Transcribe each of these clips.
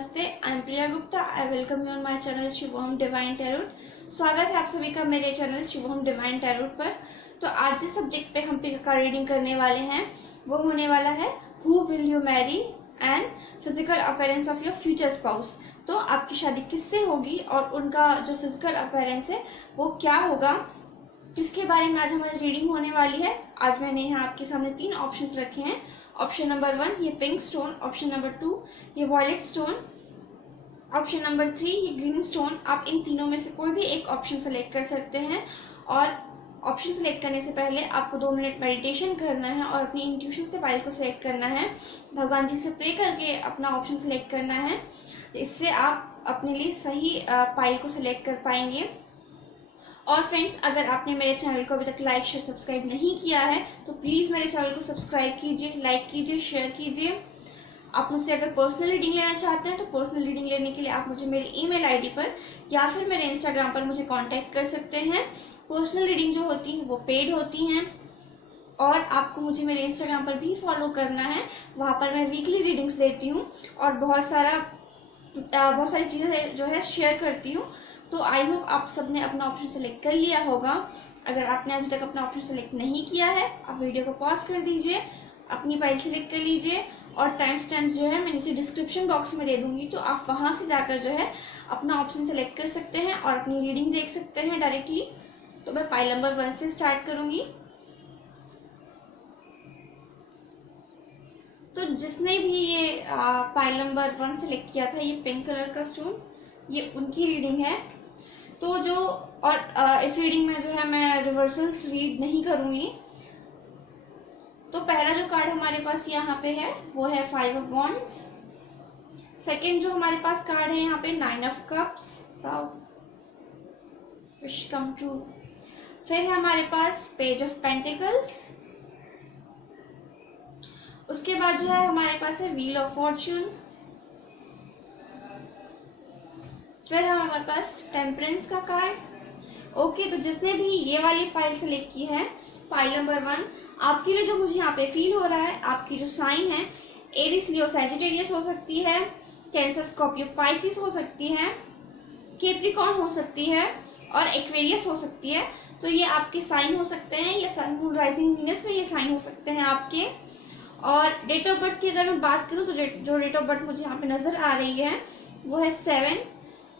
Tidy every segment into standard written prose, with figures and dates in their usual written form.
नमस्ते, I am Priya Gupta. I welcome you on my channel Shivoham divine tarot. स्वागत है आप सभी का मेरे चैनल शिवोहम डिवाइन टैरोट पर। तो आज जिस सब्जेक्ट पे हम पिक का रीडिंग करने वाले हैं वो होने वाला है who will you Mary and physical appearance of your future spouse. तो आपकी शादी किससे होगी और उनका जो फिजिकल अपीयरेंस है वो क्या होगा, इसके बारे में आज हमारी रीडिंग होने वाली है। आज मैंने यहाँ आपके सामने 3 ऑप्शंस रखे हैं। ऑप्शन नंबर 1 ये पिंक स्टोन, ऑप्शन नंबर 2 ये वॉयलेट स्टोन, ऑप्शन नंबर 3 ये ग्रीन स्टोन। आप इन तीनों में से कोई भी एक ऑप्शन सेलेक्ट कर सकते हैं और ऑप्शन सेलेक्ट करने से पहले आपको 2 मिनट मेडिटेशन करना है और अपनी इंट्यूशन से पाइल को सिलेक्ट करना है। भगवान जी से प्रे करके अपना ऑप्शन सेलेक्ट करना है, इससे आप अपने लिए सही पाइल को सिलेक्ट कर पाएंगे। और फ्रेंड्स, अगर आपने मेरे चैनल को अभी तक लाइक शेयर सब्सक्राइब नहीं किया है तो प्लीज़ मेरे चैनल को सब्सक्राइब कीजिए, लाइक कीजिए, शेयर कीजिए। आप मुझसे अगर पर्सनल रीडिंग लेना चाहते हैं तो पर्सनल रीडिंग लेने के लिए आप मुझे मेरी ईमेल आईडी पर या फिर मेरे इंस्टाग्राम पर मुझे कांटेक्ट कर सकते हैं। पर्सनल रीडिंग जो होती है वो पेड होती हैं और आपको मुझे मेरे इंस्टाग्राम पर भी फॉलो करना है। वहाँ पर मैं वीकली रीडिंग्स देती हूँ और बहुत सारी चीज़ें जो है शेयर करती हूँ। तो आई होप आप सबने अपना ऑप्शन सेलेक्ट कर लिया होगा। अगर आपने अभी तक अपना ऑप्शन सेलेक्ट नहीं किया है आप वीडियो को पॉज कर दीजिए, अपनी फाइल सेलेक्ट कर लीजिए और टाइम स्टैम्प जो है मैं नीचे डिस्क्रिप्शन बॉक्स में दे दूंगी, तो आप वहां से जाकर जो है अपना ऑप्शन सेलेक्ट कर सकते हैं और अपनी रीडिंग देख सकते हैं डायरेक्टली। तो मैं फाइल नंबर 1 से स्टार्ट करूंगी। तो जिसने भी ये फाइल नंबर 1 सेलेक्ट किया था, ये पिंक कलर का स्टोन, ये उनकी रीडिंग है। तो जो और इस रीडिंग में जो है मैं रिवर्सल्स रीड नहीं करूंगी। तो पहला जो कार्ड हमारे पास यहाँ पे है वो है 5 ऑफ वॉन्ड्स। सेकंड जो हमारे पास कार्ड है यहाँ पे 9 of cups, wish come true. फिर है हमारे पास पेज ऑफ पेंटिकल्स। उसके बाद जो है हमारे पास है व्हील ऑफ फॉर्च्यून। फिर हमारे पास टेम्परेंस का कार्ड। ओके, तो जिसने भी ये वाली फाइल सेलेक्ट की है, फाइल नंबर 1, आपके लिए जो मुझे यहाँ पे फील हो रहा है, आपकी जो साइन है एरिस लियो सैजिटेरियस हो सकती है, कैंसर स्कॉर्पियो पाइसिस हो सकती है, कैप्रिकॉर्न हो सकती है और एक्वेरियस हो सकती है। तो ये आपके साइन हो सकते हैं, ये सन मून राइजिंग वीनस में ये साइन हो सकते हैं आपके। और डेट ऑफ बर्थ की अगर मैं बात करूँ तो जो डेट ऑफ बर्थ मुझे यहाँ पे नजर आ रही है वो है 7,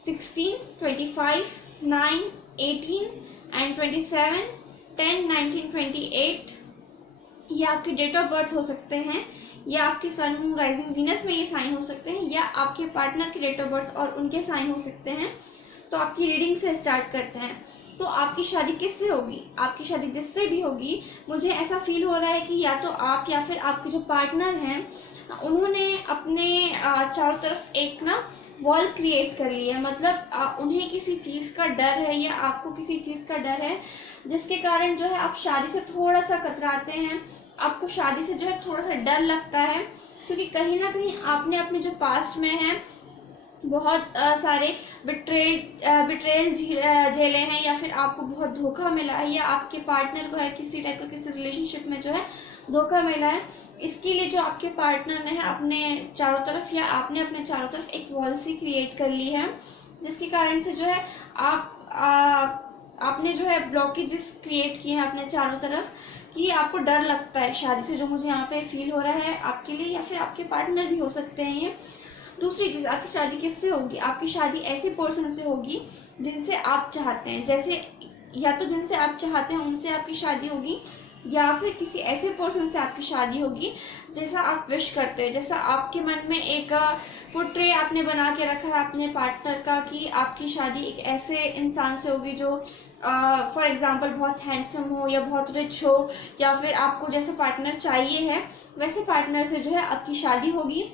16, 25, 9, 18 एंड 27, 10, 19, 28। ये आपके डेट ऑफ बर्थ हो सकते हैं, या आपके सन मून राइजिंग वीनस में ये साइन हो सकते हैं, या आपके पार्टनर की डेट ऑफ बर्थ और उनके साइन हो सकते हैं। तो आपकी रीडिंग से स्टार्ट करते हैं। तो आपकी शादी किससे होगी? आपकी शादी जिससे भी होगी, मुझे ऐसा फील हो रहा है कि या तो आप या फिर आपके जो पार्टनर हैं उन्होंने अपने चारों तरफ एक ना वॉल क्रिएट कर ली है। मतलब उन्हें किसी चीज का डर है या आपको किसी चीज का डर है, जिसके कारण जो है आप शादी से थोड़ा सा कतराते हैं। आपको शादी से जो है थोड़ा सा डर लगता है, क्योंकि कहीं ना कहीं आपने अपने जो पास्ट में है बहुत सारे बिट्रेल झेले हैं, या फिर आपको बहुत धोखा मिला है, या आपके पार्टनर को है किसी टाइप का किसी रिलेशनशिप में जो है धोखा मिला है। इसके लिए जो आपके पार्टनर ने अपने चारों तरफ या आपने अपने चारों तरफ एक वॉल सी क्रिएट कर ली है, जिसके कारण से जो है आपने जो है ब्लॉकेजेस क्रिएट किए हैं अपने चारों तरफ, कि आपको डर लगता है शादी से। जो मुझे यहाँ पे फील हो रहा है आपके लिए या फिर आपके पार्टनर भी हो सकते हैं ये। दूसरी चीज, आपकी शादी किससे होगी? आपकी शादी ऐसे पर्सन से होगी जिनसे आप चाहते हैं, जैसे या तो जिनसे आप चाहते हैं उनसे आपकी शादी होगी, या फिर किसी ऐसे पर्सन से आपकी शादी होगी जैसा आप विश करते हैं। जैसा आपके मन में एक पोर्ट्रे आपने बना के रखा है अपने पार्टनर का, कि आपकी शादी एक ऐसे इंसान से होगी जो फॉर एग्जाम्पल बहुत हैंडसम हो या बहुत रिच हो, या फिर आपको जैसा पार्टनर चाहिए है वैसे पार्टनर से जो है आपकी शादी होगी।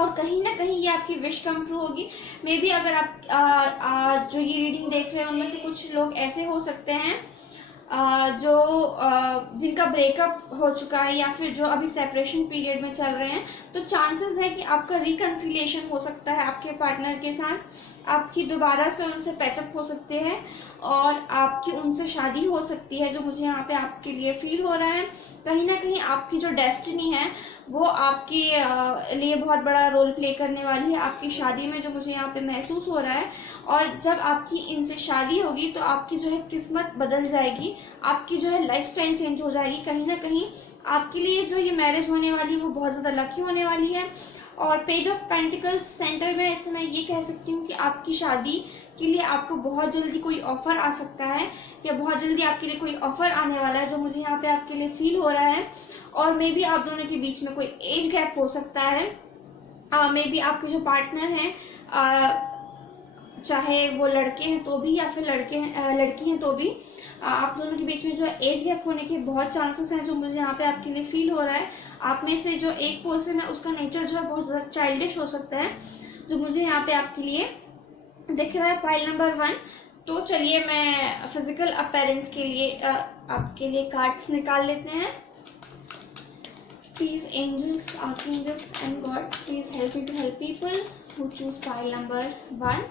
और कहीं ना कहीं ये आपकी विश कम ट्रू होगी। मे बी अगर आप जो ये रीडिंग देख रहे हैं उनमें से कुछ लोग ऐसे हो सकते हैं जिनका ब्रेकअप हो चुका है, या फिर जो अभी सेपरेशन पीरियड में चल रहे हैं। तो चांसेस है कि आपका रिकंसिलिएशन हो सकता है आपके पार्टनर के साथ। आपकी दोबारा से उनसे पैचअप हो सकते हैं और आपकी उनसे शादी हो सकती है, जो मुझे यहाँ पे आपके लिए फील हो रहा है। कहीं ना कहीं आपकी जो डेस्टिनी है वो आपके लिए बहुत बड़ा रोल प्ले करने वाली है आपकी शादी में, जो मुझे यहाँ पे महसूस हो रहा है। और जब आपकी इनसे शादी होगी तो आपकी जो है किस्मत बदल जाएगी, आपकी जो है लाइफस्टाइल चेंज हो जाएगी। कहीं ना कहीं आपके लिए जो ये मैरिज होने वाली है वो बहुत ज़्यादा लकी होने वाली है। और पेज ऑफ पेंटिकल्स सेंटर में इस समय ये कह सकती हूँ कि आपकी शादी के लिए आपको बहुत जल्दी कोई ऑफर आ सकता है, या बहुत जल्दी आपके लिए कोई ऑफर आने वाला है, जो मुझे यहाँ पे आपके लिए फील हो रहा है। और मे बी आप दोनों के बीच में कोई एज गैप हो सकता है। मे बी आपके जो पार्टनर हैं, चाहे वो लड़के हैं तो भी या फिर लड़की हैं तो भी, आप दोनों के बीच में जो एज गैप होने के बहुत चांसेस हैं, जो मुझे यहाँ पे आपके लिए फील हो रहा है। आप में से जो एक पर्सन है उसका नेचर जो है बहुत ज़्यादा चाइल्डिश हो सकता है, जो मुझे यहाँ पे आपके लिए दिख रहा है पाइल नंबर 1। तो चलिए मैं फिजिकल अपीयरेंस के लिए आपके लिए कार्ड्स निकाल लेते हैं। Please angels, archangels and God, please help me to help people who choose pile number 1।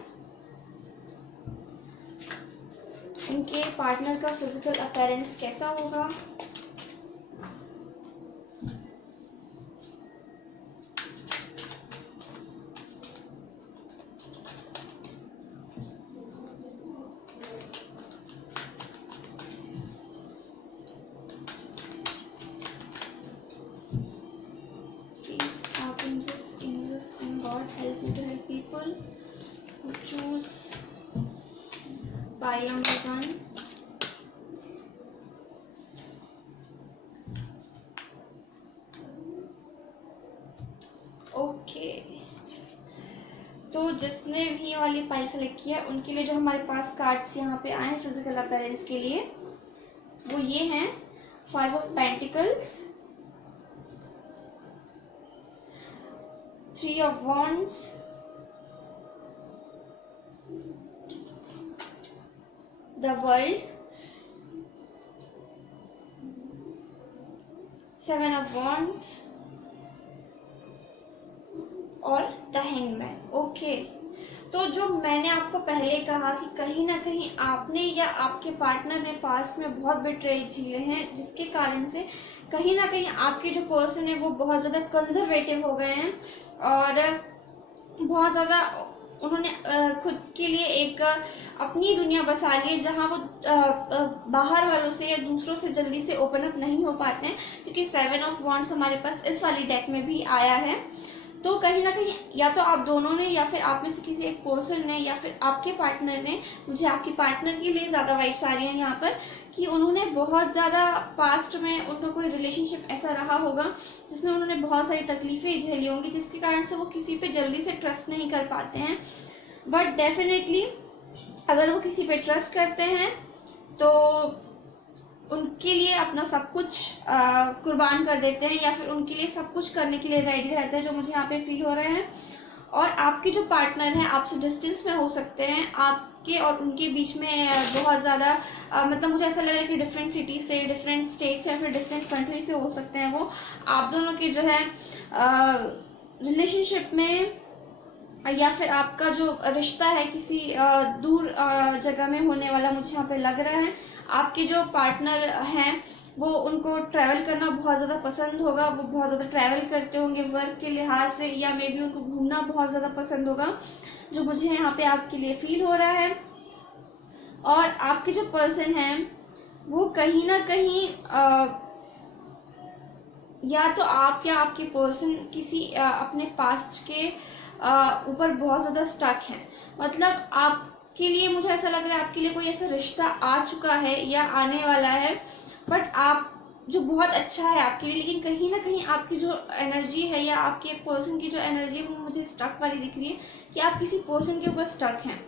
इनके पार्टनर का फिजिकल अपीयरेंस कैसा होगा? Please, archangels, angels and God help me to help people who choose pile number 1। Okay, तो जिसने भी ये वाली pile select किया उनके लिए जो हमारे पास कार्ड्स यहाँ पे आए फिजिकल अपीयरेंस के लिए वो ये हैं 5 of pentacles, 3 of wands, the world, 7 of wands और द हैंगमैन। ओके, तो जो मैंने आपको पहले कहा कि कहीं ना कहीं आपने या आपके पार्टनर ने पास्ट में बहुत बिट्रेज झेले हैं, जिसके कारण से कहीं ना कहीं आपके जो पर्सन है वो बहुत ज़्यादा कंजर्वेटिव हो गए हैं और बहुत ज़्यादा उन्होंने खुद के लिए एक अपनी दुनिया बसा ली है, जहाँ वो बाहर वालों से या दूसरों से जल्दी से ओपन अप नहीं हो पाते हैं, क्योंकि 7 ऑफ वॉन्ड्स हमारे पास इस वाली डेक में भी आया है। तो कहीं ना कहीं या तो आप दोनों ने या फिर आप में से किसी एक पर्सन ने या फिर आपके पार्टनर ने, मुझे आपके पार्टनर के लिए ज़्यादा वाइब्स आ रही हैं यहाँ पर, कि उन्होंने बहुत ज़्यादा पास्ट में उनका कोई रिलेशनशिप ऐसा रहा होगा जिसमें उन्होंने बहुत सारी तकलीफ़ें झेली होंगी, जिसके कारण से वो किसी पे जल्दी से ट्रस्ट नहीं कर पाते हैं। बट डेफिनेटली अगर वो किसी पे ट्रस्ट करते हैं तो उनके लिए अपना सब कुछ कुर्बान कर देते हैं, या फिर उनके लिए सब कुछ करने के लिए रेडी रहते हैं, जो मुझे यहाँ पे फील हो रहे हैं। और आपके जो पार्टनर हैं आपसे डिस्टेंस में हो सकते हैं, आपके और उनके बीच में बहुत ज़्यादा मतलब मुझे ऐसा लग रहा है कि डिफरेंट सिटी से, डिफरेंट स्टेट से या फिर डिफरेंट कंट्री से हो सकते हैं वो। आप दोनों के जो है रिलेशनशिप में या फिर आपका जो रिश्ता है किसी दूर जगह में होने वाला मुझे यहाँ पे लग रहा है। आपके जो पार्टनर हैं वो उनको ट्रैवल करना बहुत ज़्यादा पसंद होगा, वो बहुत ज़्यादा ट्रैवल करते होंगे वर्क के लिहाज से, या मे बी उनको घूमना बहुत ज़्यादा पसंद होगा, जो मुझे यहाँ पे आपके लिए फील हो रहा है। और आपके जो पर्सन हैं वो कहीं ना कहीं या तो आप या आपके पर्सन किसी अपने पास्ट के ऊपर बहुत ज़्यादा स्टक हैं। मतलब आपके लिए मुझे ऐसा लग रहा है आपके लिए कोई ऐसा रिश्ता आ चुका है या आने वाला है, बट आप जो बहुत अच्छा है आपके लिए, लेकिन कहीं ना कहीं आपकी जो एनर्जी है या आपके पर्सन की जो एनर्जी है वो मुझे स्टक वाली दिख रही है, कि आप किसी पर्सन के ऊपर स्टक हैं।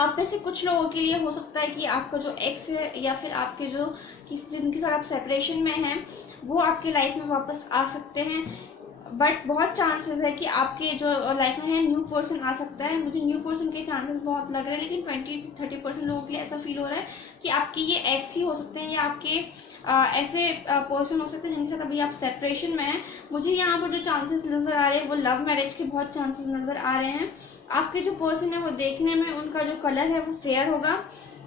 आप में से कुछ लोगों के लिए हो सकता है कि आपका जो एक्स है या फिर आपके जो जिनके साथ आप सेपरेशन में हैं वो आपके लाइफ में वापस आ सकते हैं। बट बहुत चांसेस है कि आपके जो लाइफ में है न्यू पर्सन आ सकता है। मुझे न्यू पर्सन के चांसेस बहुत लग रहे हैं, लेकिन 20-30% लोगों के लिए ऐसा फील हो रहा है कि आपके ये एक्स ही हो सकते हैं, या आपके ऐसे पर्सन हो सकते हैं जिनके साथ अभी आप सेपरेशन में हैं। मुझे यहाँ पर जो चांसेस नज़र आ रहे हैं वो लव मैरिज के बहुत चांसेस नज़र आ रहे हैं। आपके जो पर्सन है वो देखने में उनका जो कलर है वो फेयर होगा,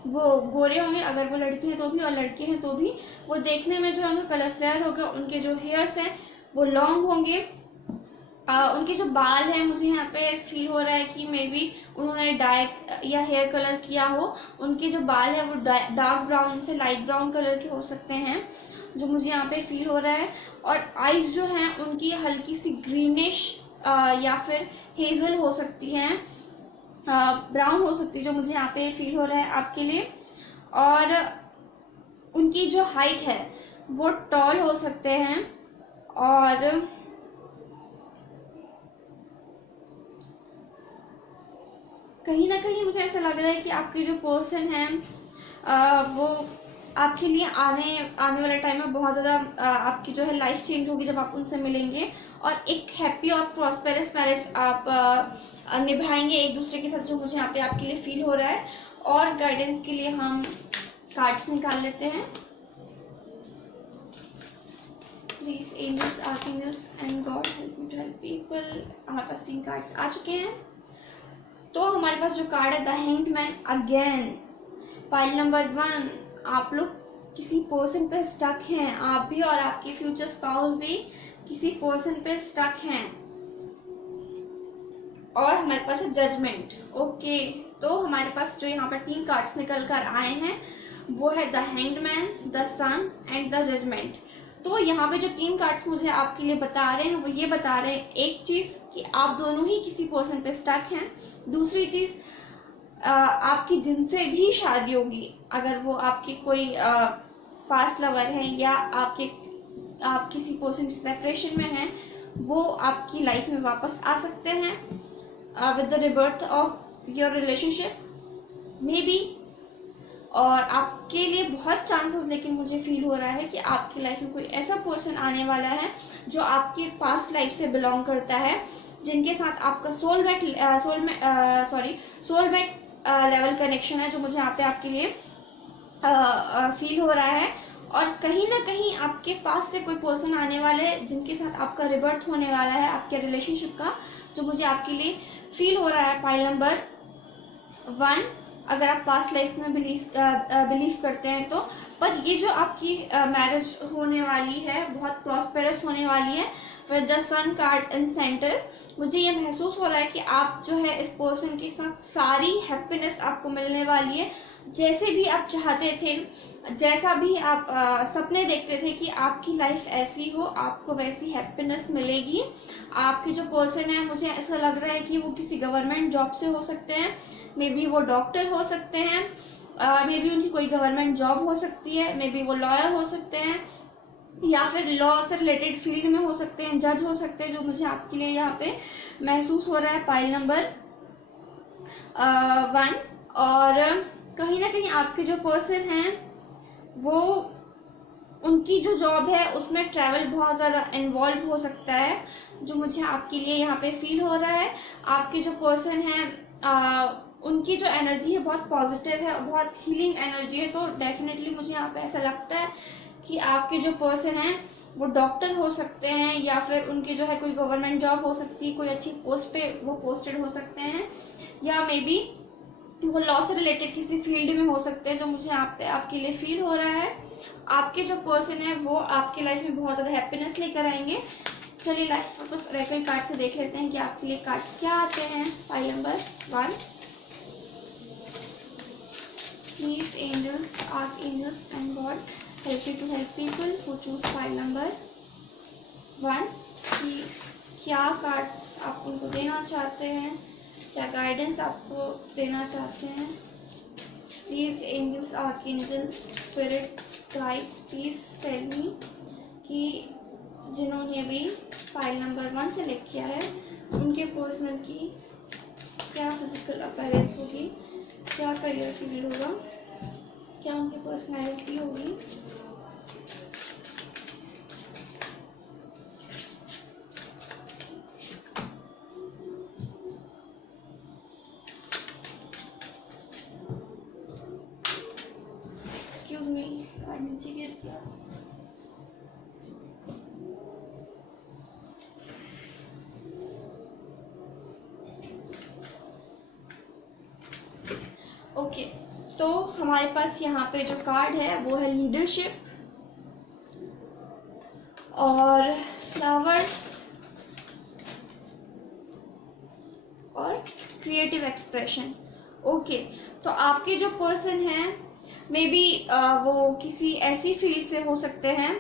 वो गोरे होंगे अगर वो लड़के हैं तो भी, और लड़के हैं तो भी। वो देखने में जो है उनका कलर फेयर होगा, उनके जो हेयर्स हैं वो लॉन्ग होंगे। उनके जो बाल हैं मुझे यहाँ पे फील हो रहा है कि मे बी उन्होंने डाई या हेयर कलर किया हो। उनके जो बाल है वो डार्क ब्राउन से लाइट ब्राउन कलर के हो सकते हैं, जो मुझे यहाँ पे फील हो रहा है। और आईज जो हैं उनकी हल्की सी ग्रीनिश या फिर हेजल हो सकती हैं, ब्राउन हो सकती है, जो मुझे यहाँ पे फील हो रहा है आपके लिए। और उनकी जो हाइट है वो टॉल हो सकते हैं। और कहीं ना कहीं मुझे ऐसा लग रहा है कि आपके जो पर्सन है वो आपके लिए आने वाले टाइम में बहुत ज़्यादा आपकी जो है लाइफ चेंज होगी जब आप उनसे मिलेंगे, और एक हैप्पी और प्रॉस्पेरस मैरिज आप निभाएंगे एक दूसरे के साथ, जो मुझे यहाँ पे आपके लिए फील हो रहा है। और गाइडेंस के लिए हम कार्ड्स निकाल लेते हैं। Please angels, archangels and God help me to help people. हमारे पास 3 कार्ड्स आ चुके हैं। तो हमारे पास जो कार्ड है the hanged man again, pile number 1। आप लोग किसी पर्सन पे स्टक हैं, आप भी और आपके फ्यूचर स्पाउस भी किसी पर्सन पे स्टक हैं। और हमारे पास है जजमेंट। ओके, तो हमारे पास जो यहाँ पर 3 कार्ड्स निकल कर आए हैं वो है the hanged man, the sun and the judgement. तो यहाँ पे जो 3 कार्ड्स मुझे आपके लिए बता रहे हैं वो ये बता रहे हैं, एक चीज कि आप दोनों ही किसी पर्सन पे स्टक हैं। दूसरी चीज आपकी जिनसे भी शादी होगी, अगर वो आपके कोई पास्ट लवर है या आप किसी पर्सन की सेपरेशन में हैं, वो आपकी लाइफ में वापस आ सकते हैं with the rebirth of your relationship may be. और आपके लिए बहुत चांसेस, लेकिन मुझे फील हो रहा है कि आपकी लाइफ में कोई ऐसा पर्सन आने वाला है जो आपके पास्ट लाइफ से बिलोंग करता है, जिनके साथ आपका सोलमेट लेवल कनेक्शन है, जो मुझे यहाँ पे आपके लिए फील हो रहा है। और कहीं ना कहीं आपके पास से कोई पर्सन आने वाले जिनके साथ आपका रिबर्थ होने वाला है आपके रिलेशनशिप का, जो मुझे आपके लिए फील हो रहा है पाइल नंबर 1। अगर आप पास्ट लाइफ में बिलीव करते हैं तो। पर ये जो आपकी मैरिज होने वाली है बहुत प्रॉस्पेरस होने वाली है with the sun card in centre. मुझे ये महसूस हो रहा है कि आप जो है इस पर्सन के साथ सारी हैप्पीनेस आपको मिलने वाली है, जैसे भी आप चाहते थे, जैसा भी आप सपने देखते थे कि आपकी लाइफ ऐसी हो, आपको वैसी हैप्पीनेस मिलेगी। आपके जो पर्सन है मुझे ऐसा लग रहा है कि वो किसी गवर्नमेंट जॉब से हो सकते हैं, मे बी वो डॉक्टर हो सकते हैं, मे बी उनकी कोई गवर्नमेंट जॉब हो सकती है, मे बी वो लॉयर हो सकते हैं, या फिर लॉ से रिलेटेड फील्ड में हो सकते हैं, जज हो सकते हैं, जो मुझे आपके लिए यहाँ पे महसूस हो रहा है पाइल नंबर 1। और कहीं ना कहीं आपके जो पर्सन हैं वो उनकी जो जॉब है उसमें ट्रैवल बहुत ज़्यादा इन्वॉल्व हो सकता है, जो मुझे आपके लिए यहाँ पे फील हो रहा है। आपके जो पर्सन हैं उनकी जो एनर्जी है बहुत पॉजिटिव है, बहुत हीलिंग एनर्जी है। तो डेफिनेटली मुझे यहाँ पे ऐसा लगता है कि आपके जो पर्सन हैं वो डॉक्टर हो सकते हैं, या फिर उनकी जो है कोई गवर्नमेंट जॉब हो सकती है, कोई अच्छी पोस्ट पे वो पोस्टेड हो सकते हैं, या मे बी वो लॉ से रिलेटेड किसी फील्ड में हो सकते हैं, जो मुझे यहाँ पे आपके लिए फील हो रहा है। आपके जो पर्सन है वो आपकी लाइफ में बहुत ज़्यादा हैप्पीनेस लेकर आएंगे। चलिए लाइफ पर्पस ऑरेकल कार्ड से देख लेते हैं कि आपके लिए कार्ड्स क्या आते हैं। Pile number 1। Please angels, archangels and God help you to help people who choose pile number 1 कि क्या कार्ड्स आप उनको देना चाहते हैं, क्या गाइडेंस आपको देना चाहते हैं। Please angels, archangels, spirits, guides, please tell me कि जिन्होंने भी फाइल नंबर 1 सेलेक्ट किया है उनके पर्सनल की क्या फिजिकल अपीयरेंस होगी, क्या करियर फील्ड होगा, क्या उनकी पर्सनैलिटी होगी। तो हमारे पास यहाँ पे जो कार्ड है वो है लीडरशिप और फ्लावर्स और क्रिएटिव एक्सप्रेशन। ओके, तो आपके जो पर्सन हैं मे बी वो किसी ऐसी फील्ड से हो सकते हैं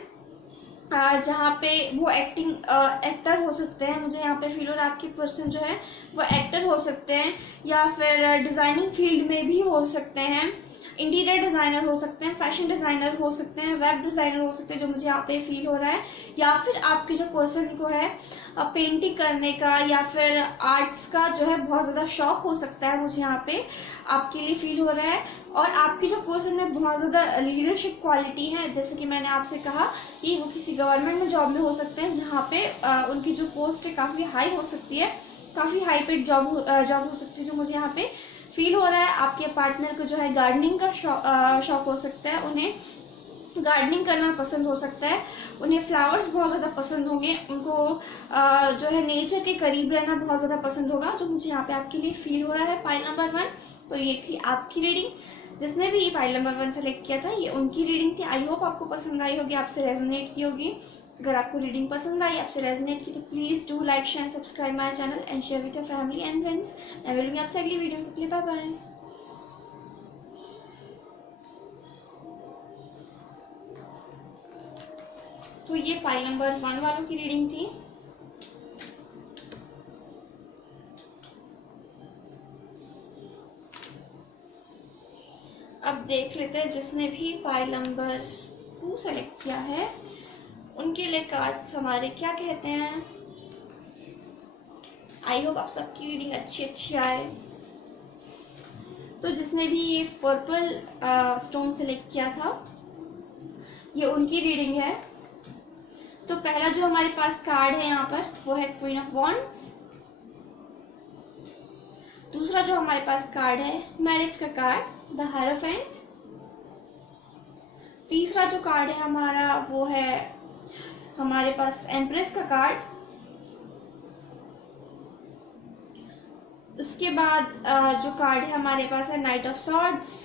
जहाँ पे वो एक्टर हो सकते हैं। मुझे यहाँ पे फील हो रहा है आपके पर्सन जो है वो एक्टर हो सकते हैं, या फिर डिज़ाइनिंग फील्ड में भी हो सकते हैं, इंटीरियर डिज़ाइनर हो सकते हैं, फैशन डिज़ाइनर हो सकते हैं, वेब डिज़ाइनर हो सकते हैं, जो मुझे यहाँ पे फील हो रहा है। या फिर आपके जो पर्सन को है पेंटिंग करने का या फिर आर्ट्स का जो है बहुत ज़्यादा शौक हो सकता है, मुझे यहाँ पे आपके लिए फील हो रहा है। और आपकी जो पर्सन में बहुत ज़्यादा लीडरशिप क्वालिटी है, जैसे कि मैंने आपसे कहा कि वो किसी गवर्नमेंट में जॉब में हो सकते हैं, जहाँ पे उनकी जो पोस्ट है काफ़ी हाई हो सकती है, काफ़ी हाई पेड जॉब हो सकती है, जो मुझे यहाँ पे फील हो रहा है। आपके पार्टनर को जो है गार्डनिंग का शौक हो सकता है, उन्हें गार्डनिंग करना पसंद हो सकता है, उन्हें फ्लावर्स बहुत ज़्यादा पसंद होंगे, उनको जो है नेचर के करीब रहना बहुत ज़्यादा पसंद होगा, जो मुझे यहाँ पे आपके लिए फील हो रहा है पाइल नंबर 1। तो ये थी आपकी रीडिंग। जिसने भी पाइल नंबर 1 सेलेक्ट किया था ये उनकी रीडिंग थी। आई होप आपको पसंद आई होगी, आपसे रेजोनेट की होगी। अगर आपको रीडिंग पसंद आई, आपसे रेजोनेट की, तो please do like share subscribe my channel and share with your family and friends. मैं मिलूंगी आपसे अगली वीडियो में, तब तक के लिए बाय बाय। तो ये पाइल नंबर 1 वालों की रीडिंग थी। अब देख लेते हैं जिसने भी पाइल नंबर 2 सेलेक्ट किया है उनके लिए कार्ड्स हमारे क्या कहते हैं। आई होप आप सबकी रीडिंग अच्छी आए। तो जिसने भी ये पर्पल स्टोन सेलेक्ट किया था ये उनकी रीडिंग है। तो पहला जो हमारे पास कार्ड है यहाँ पर वो है क्वीन ऑफ वॉन्ड्स। दूसरा जो हमारे पास कार्ड है मैरिज का कार्ड द हायरोफेंट। तीसरा जो कार्ड है हमारा वो है हमारे पास एम्प्रेस का कार्ड। उसके बाद जो कार्ड है हमारे पास है नाइट ऑफ सॉर्ड्स।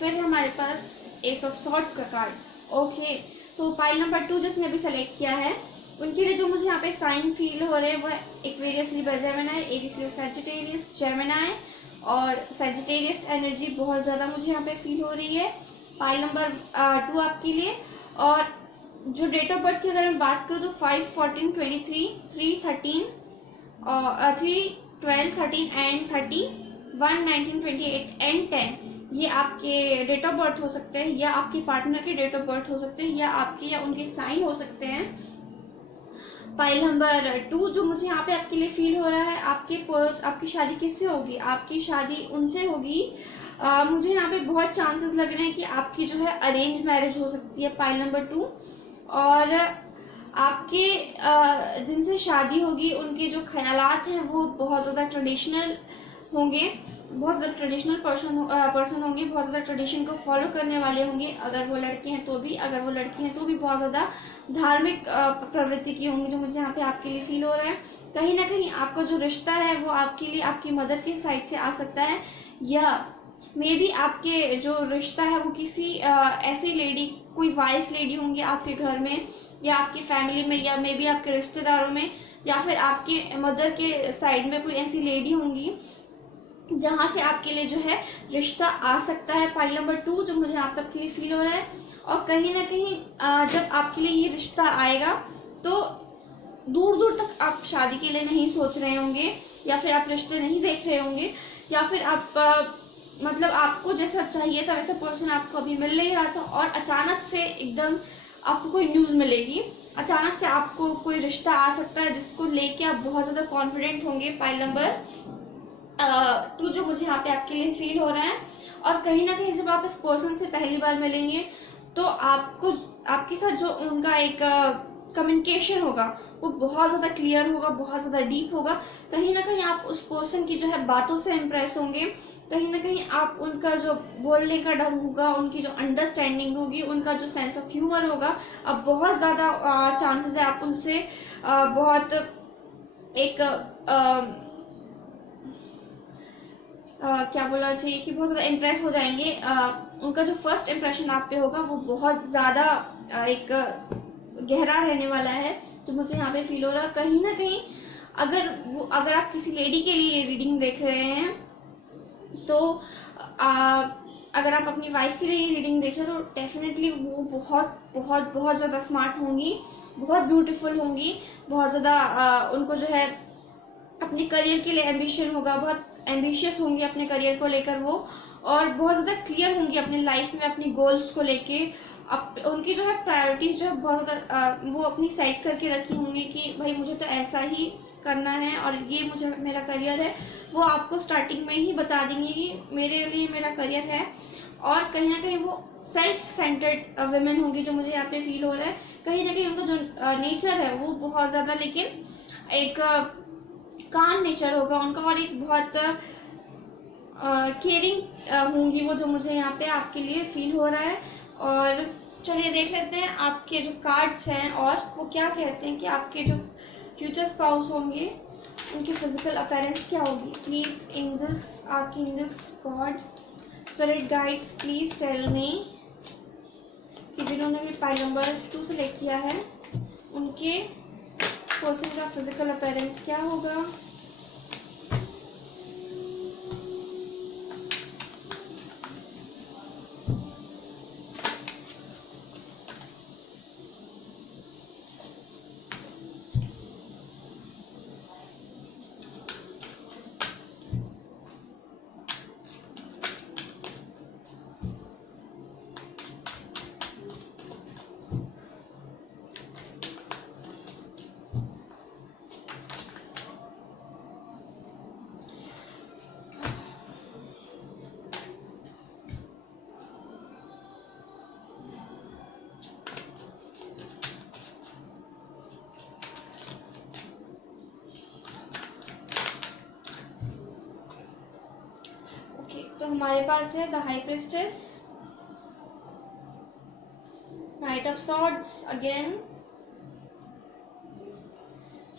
फिर हमारे पास एस ऑफ सॉर्ड्स का कार्ड। ओके, तो पाइल नंबर 2 जिसने भी सेलेक्ट किया है उनके लिए जो मुझे यहाँ पे साइन फील हो रहे हैं वो एक्वेरियस, लिब्रा, जेमिनी, एरिस, लियो, सैजिटेरियस, जेमिनी और सैजिटेरियस एनर्जी बहुत ज़्यादा मुझे यहाँ पे फील हो रही है पाइल नंबर 2 आपके लिए। और जो डेट ऑफ बर्थ की अगर मैं बात करूँ तो 5, 14, 23, 3, 13 और 3, 12, 13 एंड 30, 1, 19, 28 एंड 10 ये आपके डेट ऑफ बर्थ हो सकते हैं, या आपके पार्टनर के डेट ऑफ बर्थ हो सकते हैं, या आपके या उनके साइन हो सकते हैं। पाइल नंबर 2 जो मुझे यहाँ पे आपके लिए फील हो रहा है, आपकी शादी किससे होगी? आपकी शादी उनसे होगी। मुझे यहाँ पे बहुत चांसेस लग रहे हैं कि आपकी जो है अरेंज मैरिज हो सकती है पाइल नंबर 2। और आपके जिनसे शादी होगी उनके जो ख्यालात हैं वो बहुत ज़्यादा ट्रेडिशनल होंगे, बहुत ज़्यादा ट्रेडिशनल पर्सन होंगे, बहुत ज़्यादा ट्रेडिशन को फॉलो करने वाले होंगे। अगर वो लड़के हैं तो भी, अगर वो लड़की हैं तो भी बहुत ज़्यादा धार्मिक प्रवृत्ति की होंगी, जो मुझे यहाँ पे आपके लिए फील हो रहा है। कहीं ना कहीं आपका जो रिश्ता है वो आपके लिए आपकी मदर के साइड से आ सकता है, या मे बी आपके जो रिश्ता है वो किसी ऐसी लेडी, कोई वाइस लेडी होंगी आपके घर में या आपकी फैमिली में, या मे बी आपके रिश्तेदारों में, या फिर आपके मदर के साइड में कोई ऐसी लेडी होंगी जहाँ से आपके लिए जो है रिश्ता आ सकता है पाइल नंबर 2 जो मुझे आप तक के लिए फील हो रहा है। और कहीं ना कहीं जब आपके लिए ये रिश्ता आएगा तो दूर दूर तक आप शादी के लिए नहीं सोच रहे होंगे, या फिर आप रिश्ते नहीं देख रहे होंगे, या फिर आप मतलब आपको जैसा चाहिए था वैसा पर्सन आपको अभी मिल नहीं रहा था, और अचानक से एकदम आपको कोई न्यूज़ मिलेगी, अचानक से आपको कोई रिश्ता आ सकता है जिसको लेके आप बहुत ज़्यादा कॉन्फिडेंट होंगे पाइल नंबर 2 जो मुझे यहाँ पे आपके लिए फील हो रहा है। और कहीं ना कहीं जब आप इस पर्सन से पहली बार मिलेंगे तो आपको आपके साथ जो उनका एक कम्युनिकेशन होगा वो बहुत ज़्यादा क्लियर होगा, बहुत ज़्यादा डीप होगा। कहीं ना कहीं आप उस पर्सन की जो है बातों से इम्प्रेस होंगे, कहीं ना कहीं आप उनका जो बोलने का ढंग होगा, उनकी जो अंडरस्टैंडिंग होगी, उनका जो सेंस ऑफ ह्यूमर होगा, अब बहुत ज़्यादा चांसेस है आप उनसे बहुत एक क्या बोलना चाहिए कि बहुत ज़्यादा इम्प्रेस हो जाएंगे। उनका जो फर्स्ट इम्प्रेशन आप पे होगा वो बहुत ज़्यादा एक गहरा रहने वाला है, तो मुझे यहाँ पे फील हो रहा है। कहीं ना कहीं अगर आप किसी लेडी के लिए रीडिंग देख रहे हैं तो अगर आप अपनी वाइफ के लिए रीडिंग देख रहे हो तो डेफिनेटली वो बहुत बहुत बहुत ज़्यादा स्मार्ट होंगी, बहुत ब्यूटीफुल होंगी, बहुत ज़्यादा उनको जो है अपने करियर के लिए एम्बिशन होगा, बहुत एम्बिशियस होंगी अपने करियर को लेकर वो, और बहुत ज़्यादा क्लियर होंगी अपनी लाइफ में अपनी गोल्स को लेके। उनकी जो है प्रायोरिटीज़ जो है बहुत ज़्यादा वो अपनी सेट करके रखी होंगी कि भाई मुझे तो ऐसा ही करना है और ये मुझे मेरा करियर है। वो आपको स्टार्टिंग में ही बता देंगे कि मेरे लिए मेरा करियर है। और कहीं ना कहीं वो सेल्फ सेंटर्ड वुमेन होंगी, जो मुझे यहाँ पे फील हो रहा है। कहीं ना कहीं उनका जो नेचर है वो बहुत ज़्यादा लेकिन एक काम नेचर होगा उनका, और एक बहुत केयरिंग होंगी वो, जो मुझे यहाँ पे आपके लिए फील हो रहा है। और चलिए देख लेते हैं आपके जो कार्ड्स हैं और वो क्या कहते हैं कि आपके जो फ्यूचर स्पाउस होंगे उनकी फिजिकल अपीयरेंस क्या होगी। Please angels, archangels, God, spirit guides, please tell me कि जिन्होंने भी पाइल नंबर 2 सेलेक्ट किया है उनके पर्सन का फिजिकल अपीयरेंस क्या होगा। तो हमारे पास है the high priestess, night of swords again,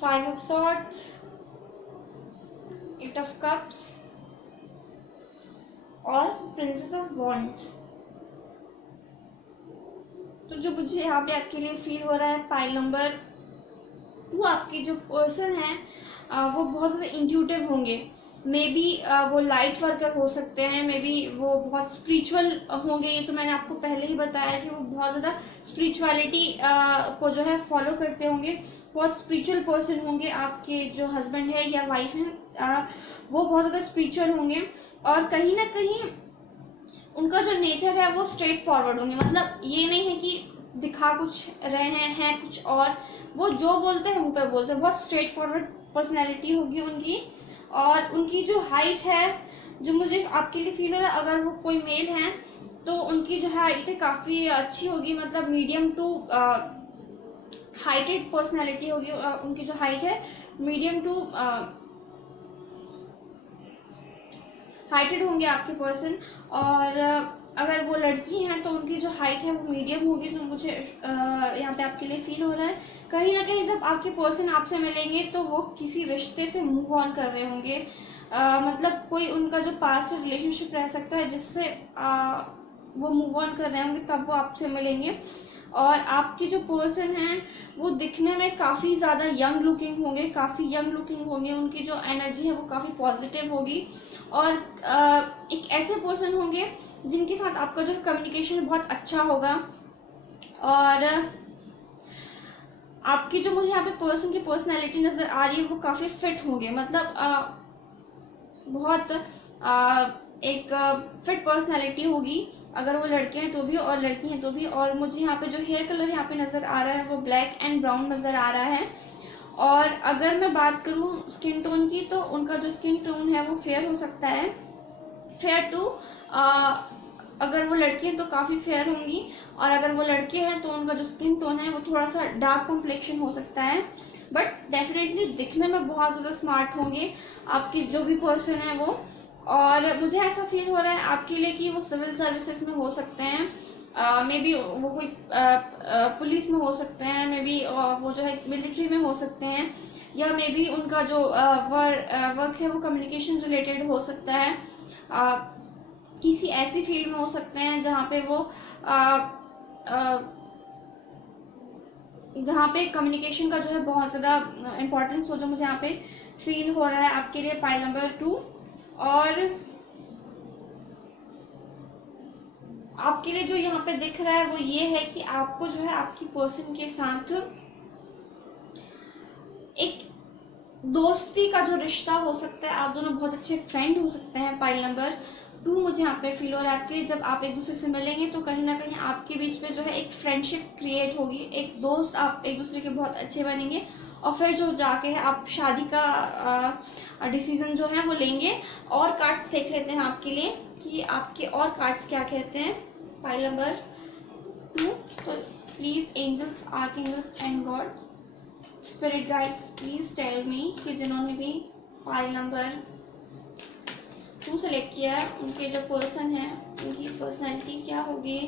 5 of swords, 8 of cups और प्रिंसेस ऑफ वॉन्ड्स। तो जो मुझे यहाँ पे आपके लिए फील हो रहा है पाइल नंबर 2, आपके जो पर्सन है वो बहुत ज़्यादा इंट्यूटिव होंगे। मे बी वो लाइट वर्कर हो सकते हैं, मे बी वो बहुत स्पिरिचुअल होंगे। ये तो मैंने आपको पहले ही बताया कि वो बहुत ज़्यादा स्पिरिचुअलिटी को जो है फॉलो करते होंगे, बहुत स्पिरिचुअल पर्सन होंगे। आपके जो हस्बैंड है या वाइफ है वो बहुत ज़्यादा स्पिरिचुअल होंगे, और कहीं ना कहीं उनका जो नेचर है वो स्ट्रेट फॉरवर्ड होंगे। मतलब ये नहीं है कि दिखा कुछ रहे हैं कुछ और, वो जो बोलते हैं मुंह पे बोलते हैं। बहुत स्ट्रेट फॉरवर्ड पर्सनैलिटी होगी उनकी। और उनकी जो हाइट है जो मुझे आपके लिए फील हो रहा है, अगर वो कोई मेल है तो उनकी जो हाइट है काफ़ी अच्छी होगी, मतलब मीडियम टू हाइटेड पर्सनैलिटी होगी। उनकी जो हाइट है मीडियम टू हाइटेड होंगे आपके पर्सन। और अगर वो लड़की हैं तो उनकी जो हाइट है वो मीडियम होगी, जो मुझे यहाँ पे आपके लिए फील हो रहा है। कहीं ना कहीं जब आपके पर्सन आपसे मिलेंगे तो वो किसी रिश्ते से मूव ऑन कर रहे होंगे। मतलब कोई उनका जो पास्ट रिलेशनशिप रह सकता है जिससे वो मूव ऑन कर रहे होंगे, तब वो आपसे मिलेंगे। और आपके जो पर्सन हैं वो दिखने में काफ़ी ज़्यादा यंग लुकिंग होंगे, काफ़ी यंग लुकिंग होंगे। उनकी जो एनर्जी है वो काफ़ी पॉजिटिव होगी। और एक ऐसे पर्सन होंगे जिनके साथ आपका जो कम्युनिकेशन बहुत अच्छा होगा। और आपकी जो मुझे यहाँ पे पर्सन की पर्सनैलिटी नज़र आ रही है वो काफ़ी फिट होंगे, मतलब बहुत एक फिट पर्सनैलिटी होगी, अगर वो लड़के हैं तो भी और लड़की हैं तो भी। और मुझे यहाँ पे जो हेयर कलर यहाँ पे नज़र आ रहा है वो ब्लैक एंड ब्राउन नज़र आ रहा है। और अगर मैं बात करूँ स्किन टोन की तो उनका जो स्किन टोन है वो फेयर हो सकता है, फेयर टू। अगर वो लड़की हैं तो काफ़ी फेयर होंगी, और अगर वो लड़के हैं तो उनका जो स्किन टोन है वो थोड़ा सा डार्क कॉम्प्लेक्शन हो सकता है। बट डेफिनेटली दिखने में बहुत ज़्यादा स्मार्ट होंगे आपके जो भी पर्सन है वो। और मुझे ऐसा फील हो रहा है आपके लिए कि वो सिविल सर्विसेज में हो सकते हैं, मे बी वो कोई पुलिस में हो सकते हैं, मे बी वो जो है मिलिट्री में हो सकते हैं, या मे बी उनका जो वर्क है वो कम्युनिकेशन रिलेटेड हो सकता है। किसी ऐसी फील्ड में हो सकते हैं जहाँ पे वो जहाँ पे कम्युनिकेशन का जो है बहुत ज़्यादा इम्पोर्टेंस हो, जो मुझे यहाँ पे फील हो रहा है आपके लिए पाइल नंबर 2। और आपके लिए जो यहाँ पे दिख रहा है वो ये है कि आपको जो है आपकी पर्सन के साथ एक दोस्ती का जो रिश्ता हो सकता है, आप दोनों बहुत अच्छे फ्रेंड हो सकते हैं। पाइल नंबर 2 मुझे यहाँ पे फील हो रहा है आपके, जब आप एक दूसरे से मिलेंगे तो कहीं ना कहीं आपके बीच में जो है एक फ्रेंडशिप क्रिएट होगी, एक दोस्त, आप एक दूसरे के बहुत अच्छे बनेंगे और फिर जो जाके है आप शादी का डिसीजन जो है वो लेंगे। और कार्ड्स देख लेते हैं आपके लिए कि आपके और कार्ड्स क्या कहते हैं पाइल नंबर 2। तो please angels, archangels and God, spirit guides, please tell me कि जिन्होंने भी पाइल नंबर 2 सेलेक्ट किया है उनके जो पर्सन है उनकी पर्सनैलिटी क्या होगी।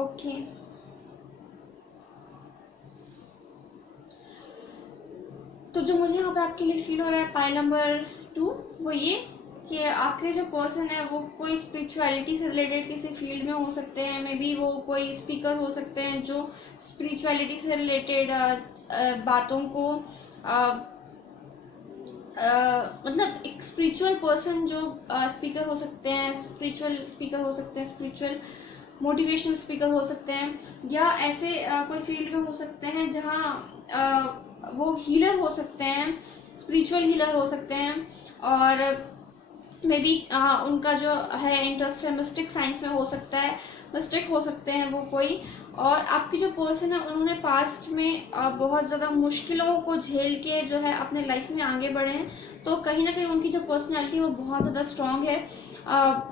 ओके, तो जो मुझे यहाँ पे आपके लिए फील हो रहा है पाइल नंबर 2 वो ये कि आपके जो पर्सन है वो कोई स्पिरिचुअलिटी से रिलेटेड किसी फील्ड में हो सकते हैं। मे बी वो कोई स्पीकर हो सकते हैं जो स्पिरिचुअलिटी से रिलेटेड बातों को मतलब एक स्पिरिचुअल पर्सन जो स्पीकर हो सकते हैं, स्पिरिचुअल स्पीकर हो सकते हैं, स्पिरिचुअल मोटिवेशनल स्पीकर हो सकते हैं, या ऐसे कोई फील्ड में हो सकते हैं जहाँ वो हीलर हो सकते हैं, स्पिरिचुअल हीलर हो सकते हैं। और मे बी उनका जो है इंटरेस्ट है मिस्टिक साइंस में हो सकता है, मिस्टिक हो सकते हैं वो कोई। और आपकी जो पर्सन है उन्होंने पास्ट में बहुत ज़्यादा मुश्किलों को झेल के जो है अपने लाइफ में आगे बढ़े हैं, तो कहीं ना कहीं उनकी जो पर्सनैलिटी है वो बहुत ज़्यादा स्ट्रांग है।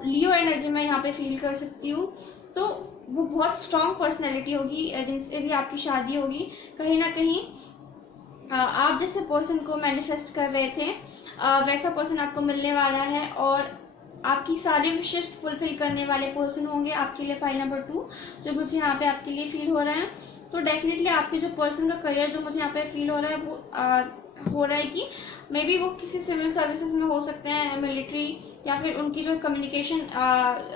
लियो एनर्जी मैं यहाँ पे फील कर सकती हूँ, तो वो बहुत स्ट्रांग पर्सनैलिटी होगी जिनसे भी आपकी शादी होगी। कहीं ना कहीं आप जैसे पर्सन को मैनिफेस्ट कर रहे थे वैसा पर्सन आपको मिलने वाला है और आपकी सारी विशेष फुलफिल करने वाले पर्सन होंगे आपके लिए पाइल नंबर 2, जो मुझे यहाँ पे आपके लिए फील हो रहा है। तो डेफिनेटली आपके जो पर्सन का करियर जो मुझे यहाँ पे फील हो रहा है वो हो रहा है कि मे बी वो किसी सिविल सर्विसेज में हो सकते हैं, मिलिट्री, या फिर उनकी जो कम्युनिकेशन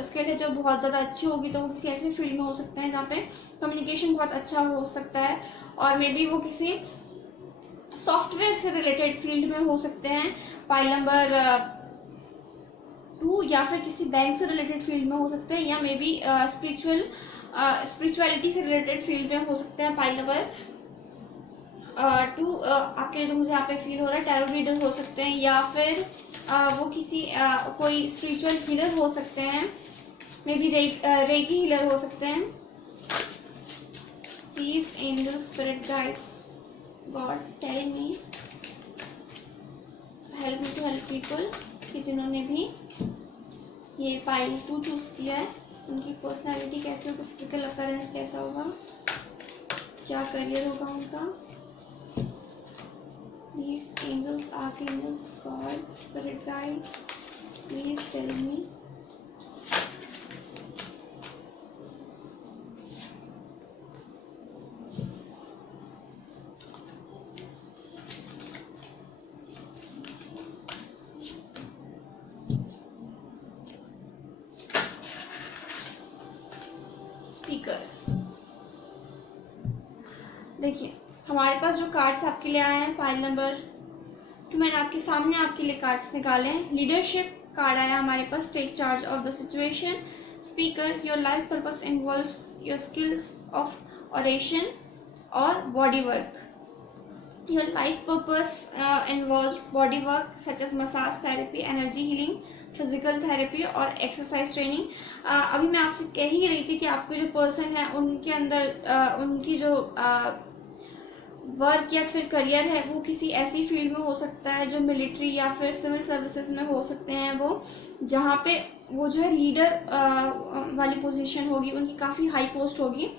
स्किल है जो बहुत ज़्यादा अच्छी होगी, तो वो किसी ऐसे फील्ड में हो सकते हैं जहाँ पे कम्युनिकेशन बहुत अच्छा हो सकता है। और मे बी वो किसी सॉफ्टवेयर से रिलेटेड फील्ड में हो सकते हैं पाइल नंबर 2, या फिर किसी बैंक से रिलेटेड फील्ड में हो सकते हैं, या मे बी स्पिरिचुअलिटी से रिलेटेड फील्ड में हो सकते हैं पाइल नंबर 2। आपके जो मुझे यहाँ पे फील हो रहा है टैरो रीडर हो सकते हैं, या फिर वो किसी कोई स्पिरिचुअल हीलर हो सकते हैं, मे बी रेकी हीलर हो सकते हैं। Please angel, spirit guides, God tell me, help me to help people कि जिन्होंने भी ये पाइल 2 चूज किया है उनकी पर्सनालिटी कैसी होगी, फिजिकल अपीयरेंस कैसा होगा, क्या करियर होगा उनका। Please angels, archangels, God, spirit guides, please tell me. Speaker, देखिए हमारे पास जो कार्ड्स आपके लिए आए हैं पाइल नंबर 2, मैंने आपके सामने आपके लिए कार्ड्स निकाले हैं। लीडरशिप कार्ड आया हमारे पास, take charge of the situation. Speaker, your life purpose involves your skills of oration और body work. Your life purpose involves body work such as massage therapy, energy healing, physical therapy और exercise training. अभी मैं आपसे कह ही रही थी कि आपके जो पर्सन है उनके अंदर उनकी जो वर्क या फिर करियर है वो किसी ऐसी फील्ड में हो सकता है जो मिलिट्री या फिर सिविल सर्विसेज में हो सकते हैं, वो जहाँ पे वो जो है लीडर वाली पोजीशन होगी, उनकी काफ़ी हाई पोस्ट होगी।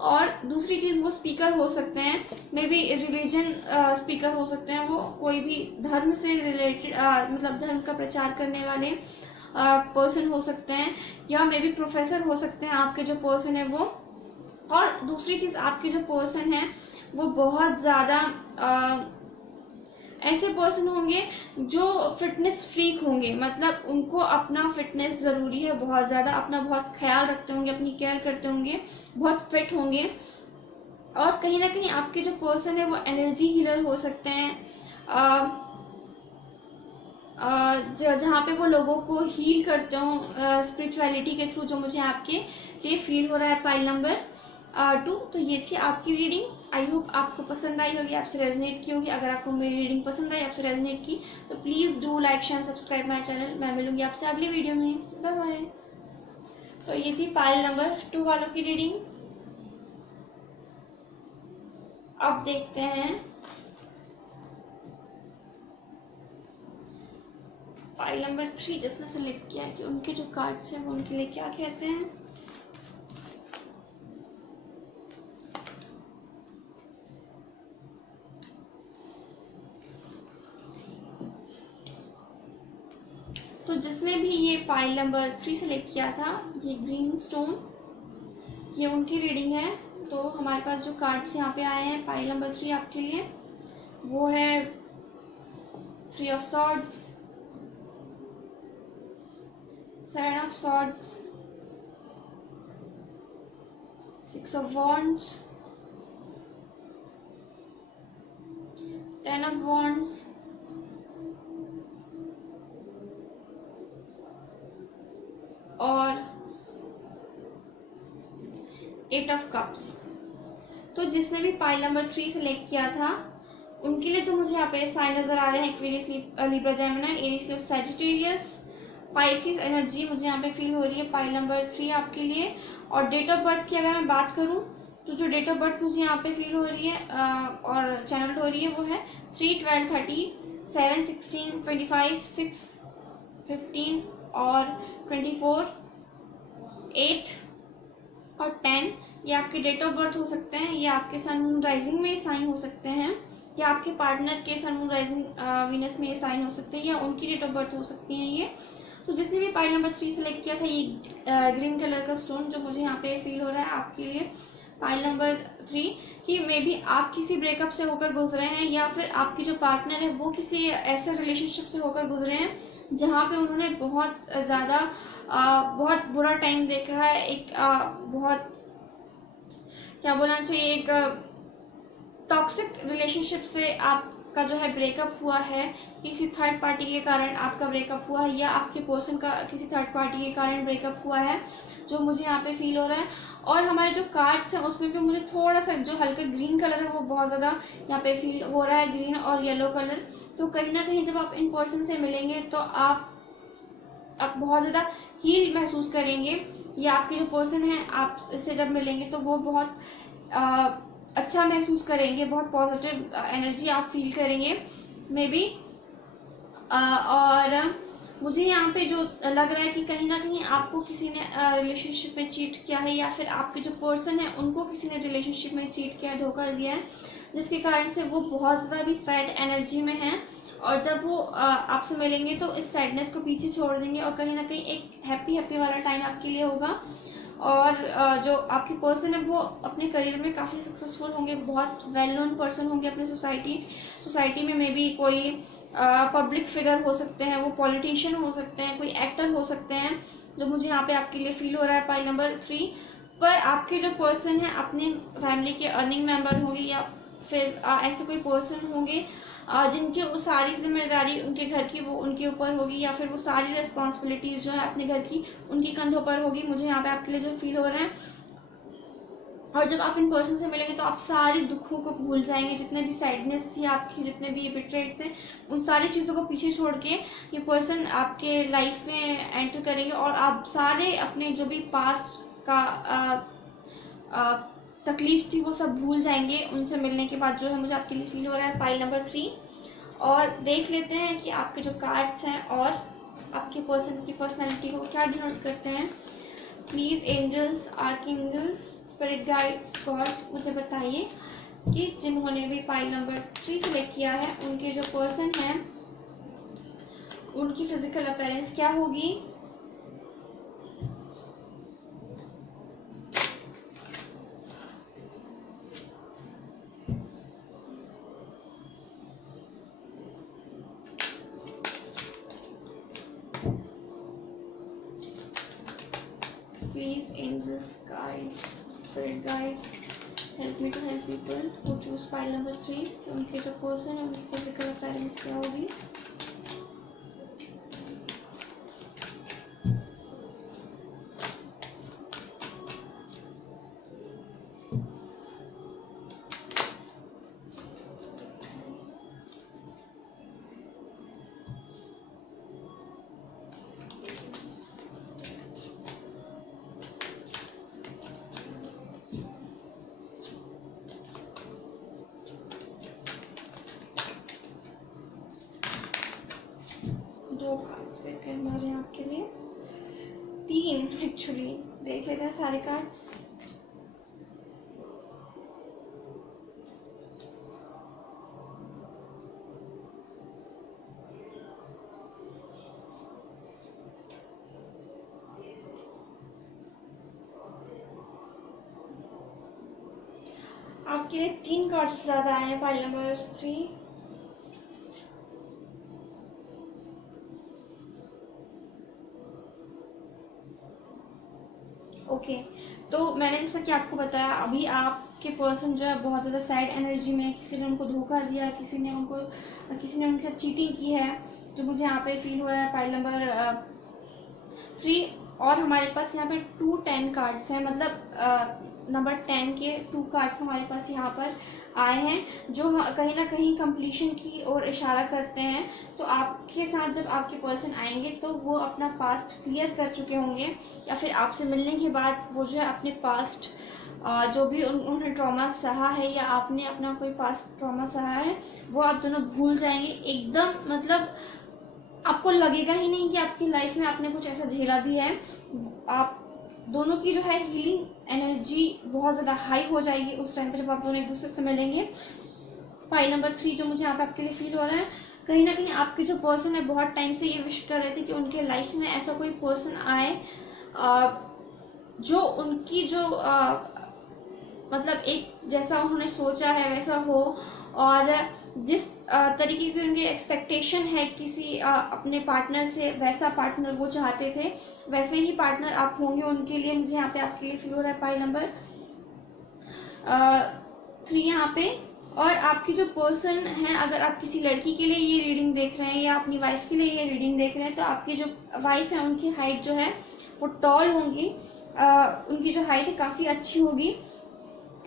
और दूसरी चीज़ वो स्पीकर हो सकते हैं, मे बी रिलीजन स्पीकर हो सकते हैं, वो कोई भी धर्म से रिलेटेड मतलब धर्म का प्रचार करने वाले पर्सन हो सकते हैं, या मे बी प्रोफेसर हो सकते हैं आपके जो पर्सन है वो। और दूसरी चीज़, आपके जो पर्सन है वो बहुत ज़्यादा ऐसे पर्सन होंगे जो फिटनेस फ्रीक होंगे, मतलब उनको अपना फिटनेस ज़रूरी है बहुत ज़्यादा, अपना बहुत ख्याल रखते होंगे, अपनी केयर करते होंगे, बहुत फिट होंगे। और कहीं ना कहीं आपके जो पर्सन है वो एनर्जी हीलर हो सकते हैं, जहाँ पे वो लोगों को हील करते हो स्पिरिचुअलिटी के थ्रू, जो मुझे आपके लिए फील हो रहा है फाइल नंबर 2। तो ये थी आपकी रीडिंग। आई होप आपको पसंद आई होगी, आपसे रेजनेट की होगी। अगर आपको मेरी रीडिंग पसंद आई, आपसे रेजनेट की, तो please do like share subscribe my channel. मैं मिलूंगी आपसे अगली वीडियो में। Bye bye. तो ये थी फाइल नंबर 2 वालों की रीडिंग। अब देखते हैं फाइल नंबर 3 जिसने सेलेक्ट किया है कि उनके जो कार्ड्स हैं वो उनके लिए क्या कहते हैं। तो जिसने भी ये फाइल नंबर 3 सेलेक्ट किया था, ये ग्रीन स्टोन, ये उनकी रीडिंग है। तो हमारे पास जो कार्ड्स यहाँ पे आए हैं फाइल नंबर 3 आपके लिए, वो है 3 of swords, 7 of swords, 6 of wands, 10 of wands, और 8 ऑफ कप्स। तो जिसने भी पाइल नंबर 3 सेलेक्ट किया था उनके लिए तो मुझे यहाँ पे साइन नजर आ रहे हैं, Aquarius, Libra, Gemini, Aries, Sagittarius, Pisces energy मुझे यहाँ पे फील हो रही है पाइल नंबर 3 आपके लिए। और डेट ऑफ बर्थ की अगर मैं बात करूँ तो जो डेट ऑफ बर्थ मुझे यहाँ पे फील हो रही है और चैनल हो रही है वो है 3, 12, 30, 7, 16, 25, 6, 15 और 24, 8 और 10। ये आपके डेट ऑफ बर्थ हो सकते हैं, ये आपके सन मून राइजिंग में साइन हो सकते हैं, या आपके पार्टनर के सन मून राइजिंग वीनस में ये साइन हो सकते हैं, या उनकी डेट ऑफ बर्थ हो सकती हैं ये। तो जिसने भी पाइल नंबर 3 सेलेक्ट किया था, ये ग्रीन कलर का स्टोन जो मुझे यहाँ पे फील हो रहा है आपके लिए पाइल नंबर 3, कि मे बी आप किसी ब्रेकअप से होकर गुजरे हैं, या फिर आपकी जो पार्टनर है वो किसी ऐसे रिलेशनशिप से होकर गुजरे हैं जहाँ पे उन्होंने बहुत ज़्यादा बहुत बुरा टाइम देखा है, एक बहुत क्या बोलना चाहिए, एक टॉक्सिक रिलेशनशिप से आपका जो है ब्रेकअप हुआ है, किसी थर्ड पार्टी के कारण आपका ब्रेकअप हुआ है, या आपके पर्सन का किसी थर्ड पार्टी के कारण ब्रेकअप हुआ है, जो मुझे यहाँ पे फील हो रहा है। और हमारे जो कार्ड्स हैं उसमें भी मुझे थोड़ा सा जो हल्का ग्रीन कलर है वो बहुत ज़्यादा यहाँ पे फील हो रहा है, ग्रीन और येलो कलर। तो कहीं ना कहीं जब आप इन पर्सन से मिलेंगे तो आप बहुत ज़्यादा हील महसूस करेंगे, या आपके जो पर्सन है आप इससे जब मिलेंगे तो वो बहुत अच्छा महसूस करेंगे, बहुत पॉजिटिव एनर्जी आप फील करेंगे मे बी। और मुझे यहाँ पे जो लग रहा है कि कहीं ना कहीं आपको किसी ने रिलेशनशिप में चीट किया है, या फिर आपके जो पर्सन है उनको किसी ने रिलेशनशिप में चीट किया है, धोखा दिया है, जिसके कारण से वो बहुत ज़्यादा भी सैड एनर्जी में है। और जब वो आपसे मिलेंगे तो इस सैडनेस को पीछे छोड़ देंगे, और कहीं ना कहीं एक हैप्पी वाला टाइम आपके लिए होगा। और जो आपके पर्सन है वो अपने करियर में काफ़ी सक्सेसफुल होंगे, बहुत वेल नोन पर्सन होंगे अपने सोसाइटी में। मे बी कोई पब्लिक फिगर हो सकते हैं, वो पॉलिटिशियन हो सकते हैं, कोई एक्टर हो सकते हैं, जो मुझे यहाँ पे आपके लिए फील हो रहा है पाइल नंबर 3 पर। आपके जो पर्सन है अपने फैमिली के अर्निंग मेंबर होंगे, या फिर ऐसे कोई पर्सन होंगे जिनकी वो सारी जिम्मेदारी उनके घर की वो उनके ऊपर होगी, या फिर वो सारी रिस्पॉन्सिबिलिटीज जो है अपने घर की उनकी कंधों पर होगी, मुझे यहाँ पे आपके लिए जो फील हो रहा है। और जब आप इन पर्सन से मिलेंगे तो आप सारे दुखों को भूल जाएंगे, जितने भी सैडनेस थी आपकी, जितने भी ये बिट्रेट थे, उन सारी चीज़ों को पीछे छोड़ के ये पर्सन आपके लाइफ में एंटर करेंगे, और आप सारे अपने जो भी पास्ट का तकलीफ थी वो सब भूल जाएंगे उनसे मिलने के बाद, जो है मुझे आपके लिए फील हो रहा है पाइल नंबर 3। और देख लेते हैं कि आपके जो कार्ड्स हैं और आपके पर्सन की पर्सनैलिटी को क्या डिनोट करते हैं। Please angels, archangels, spirit guides, God, मुझे बताइए कि जिन्होंने भी पाइल नंबर 3 सेलेक्ट किया है उनके जो पर्सन हैं उनकी फिजिकल अपीयरेंस क्या होगी। Please, angels, guides, spirit guides, help me to help people who choose pile number 3 कि उनके जो पर्सन है उनकी फिजिकल अपीयरेंस क्या होगी। दो कार्ड्स लेके हमारे आपके लिए, 3 एक्चुअली, देख लेते हैं सारे कार्ड्स। आपके लिए 3 कार्ड्स ज़्यादा आए हैं पाइल नंबर 3। ओके, तो मैंने जैसा कि आपको बताया अभी आपके पर्सन जो है बहुत ज़्यादा सैड एनर्जी में, किसी ने उनको धोखा दिया, किसी ने उनके साथ चीटिंग की है, जो मुझे यहाँ पे फील हो रहा है पाइल नंबर 3। और हमारे पास यहाँ पे 2-10 कार्ड्स हैं, मतलब नंबर 10 के 2 कार्ड्स हमारे पास यहाँ पर आए हैं जो कहीं ना कहीं कंप्लीशन की ओर इशारा करते हैं। तो आपके साथ जब आपके पर्सन आएंगे तो वो अपना पास्ट क्लियर कर चुके होंगे, या फिर आपसे मिलने के बाद वो जो है अपने पास्ट जो भी उन्होंने ट्रॉमा सहा है या आपने अपना कोई पास्ट ट्रॉमा सहा है वो आप दोनों भूल जाएंगे एकदम। मतलब आपको लगेगा ही नहीं कि आपकी लाइफ में आपने कुछ ऐसा झेला भी है। आप दोनों की जो है हीलिंग एनर्जी बहुत ज़्यादा हाई हो जाएगी उस टाइम पर जब आप दोनों एक दूसरे से मिलेंगे। पाइल नंबर 3 जो मुझे यहाँ पे आपके लिए फील हो रहा है, कहीं ना कहीं आपके जो पर्सन है बहुत टाइम से ये विश कर रहे थे कि उनके लाइफ में ऐसा कोई पर्सन आए जो उनकी जो मतलब एक जैसा उन्होंने सोचा है वैसा हो, और जिस तरीके की उनकी एक्सपेक्टेशन है किसी अपने पार्टनर से, वैसा पार्टनर वो चाहते थे, वैसे ही पार्टनर आप होंगे उनके लिए। मुझे यहाँ पे आपके लिए फील हो रहा है पाइल नंबर 3 यहाँ पे। और आपकी जो पर्सन है, अगर आप किसी लड़की के लिए ये रीडिंग देख रहे हैं या अपनी वाइफ के लिए ये रीडिंग देख रहे हैं, तो आपकी जो वाइफ है उनकी हाइट जो है वो टॉल होंगी, उनकी जो हाइट है काफ़ी अच्छी होगी,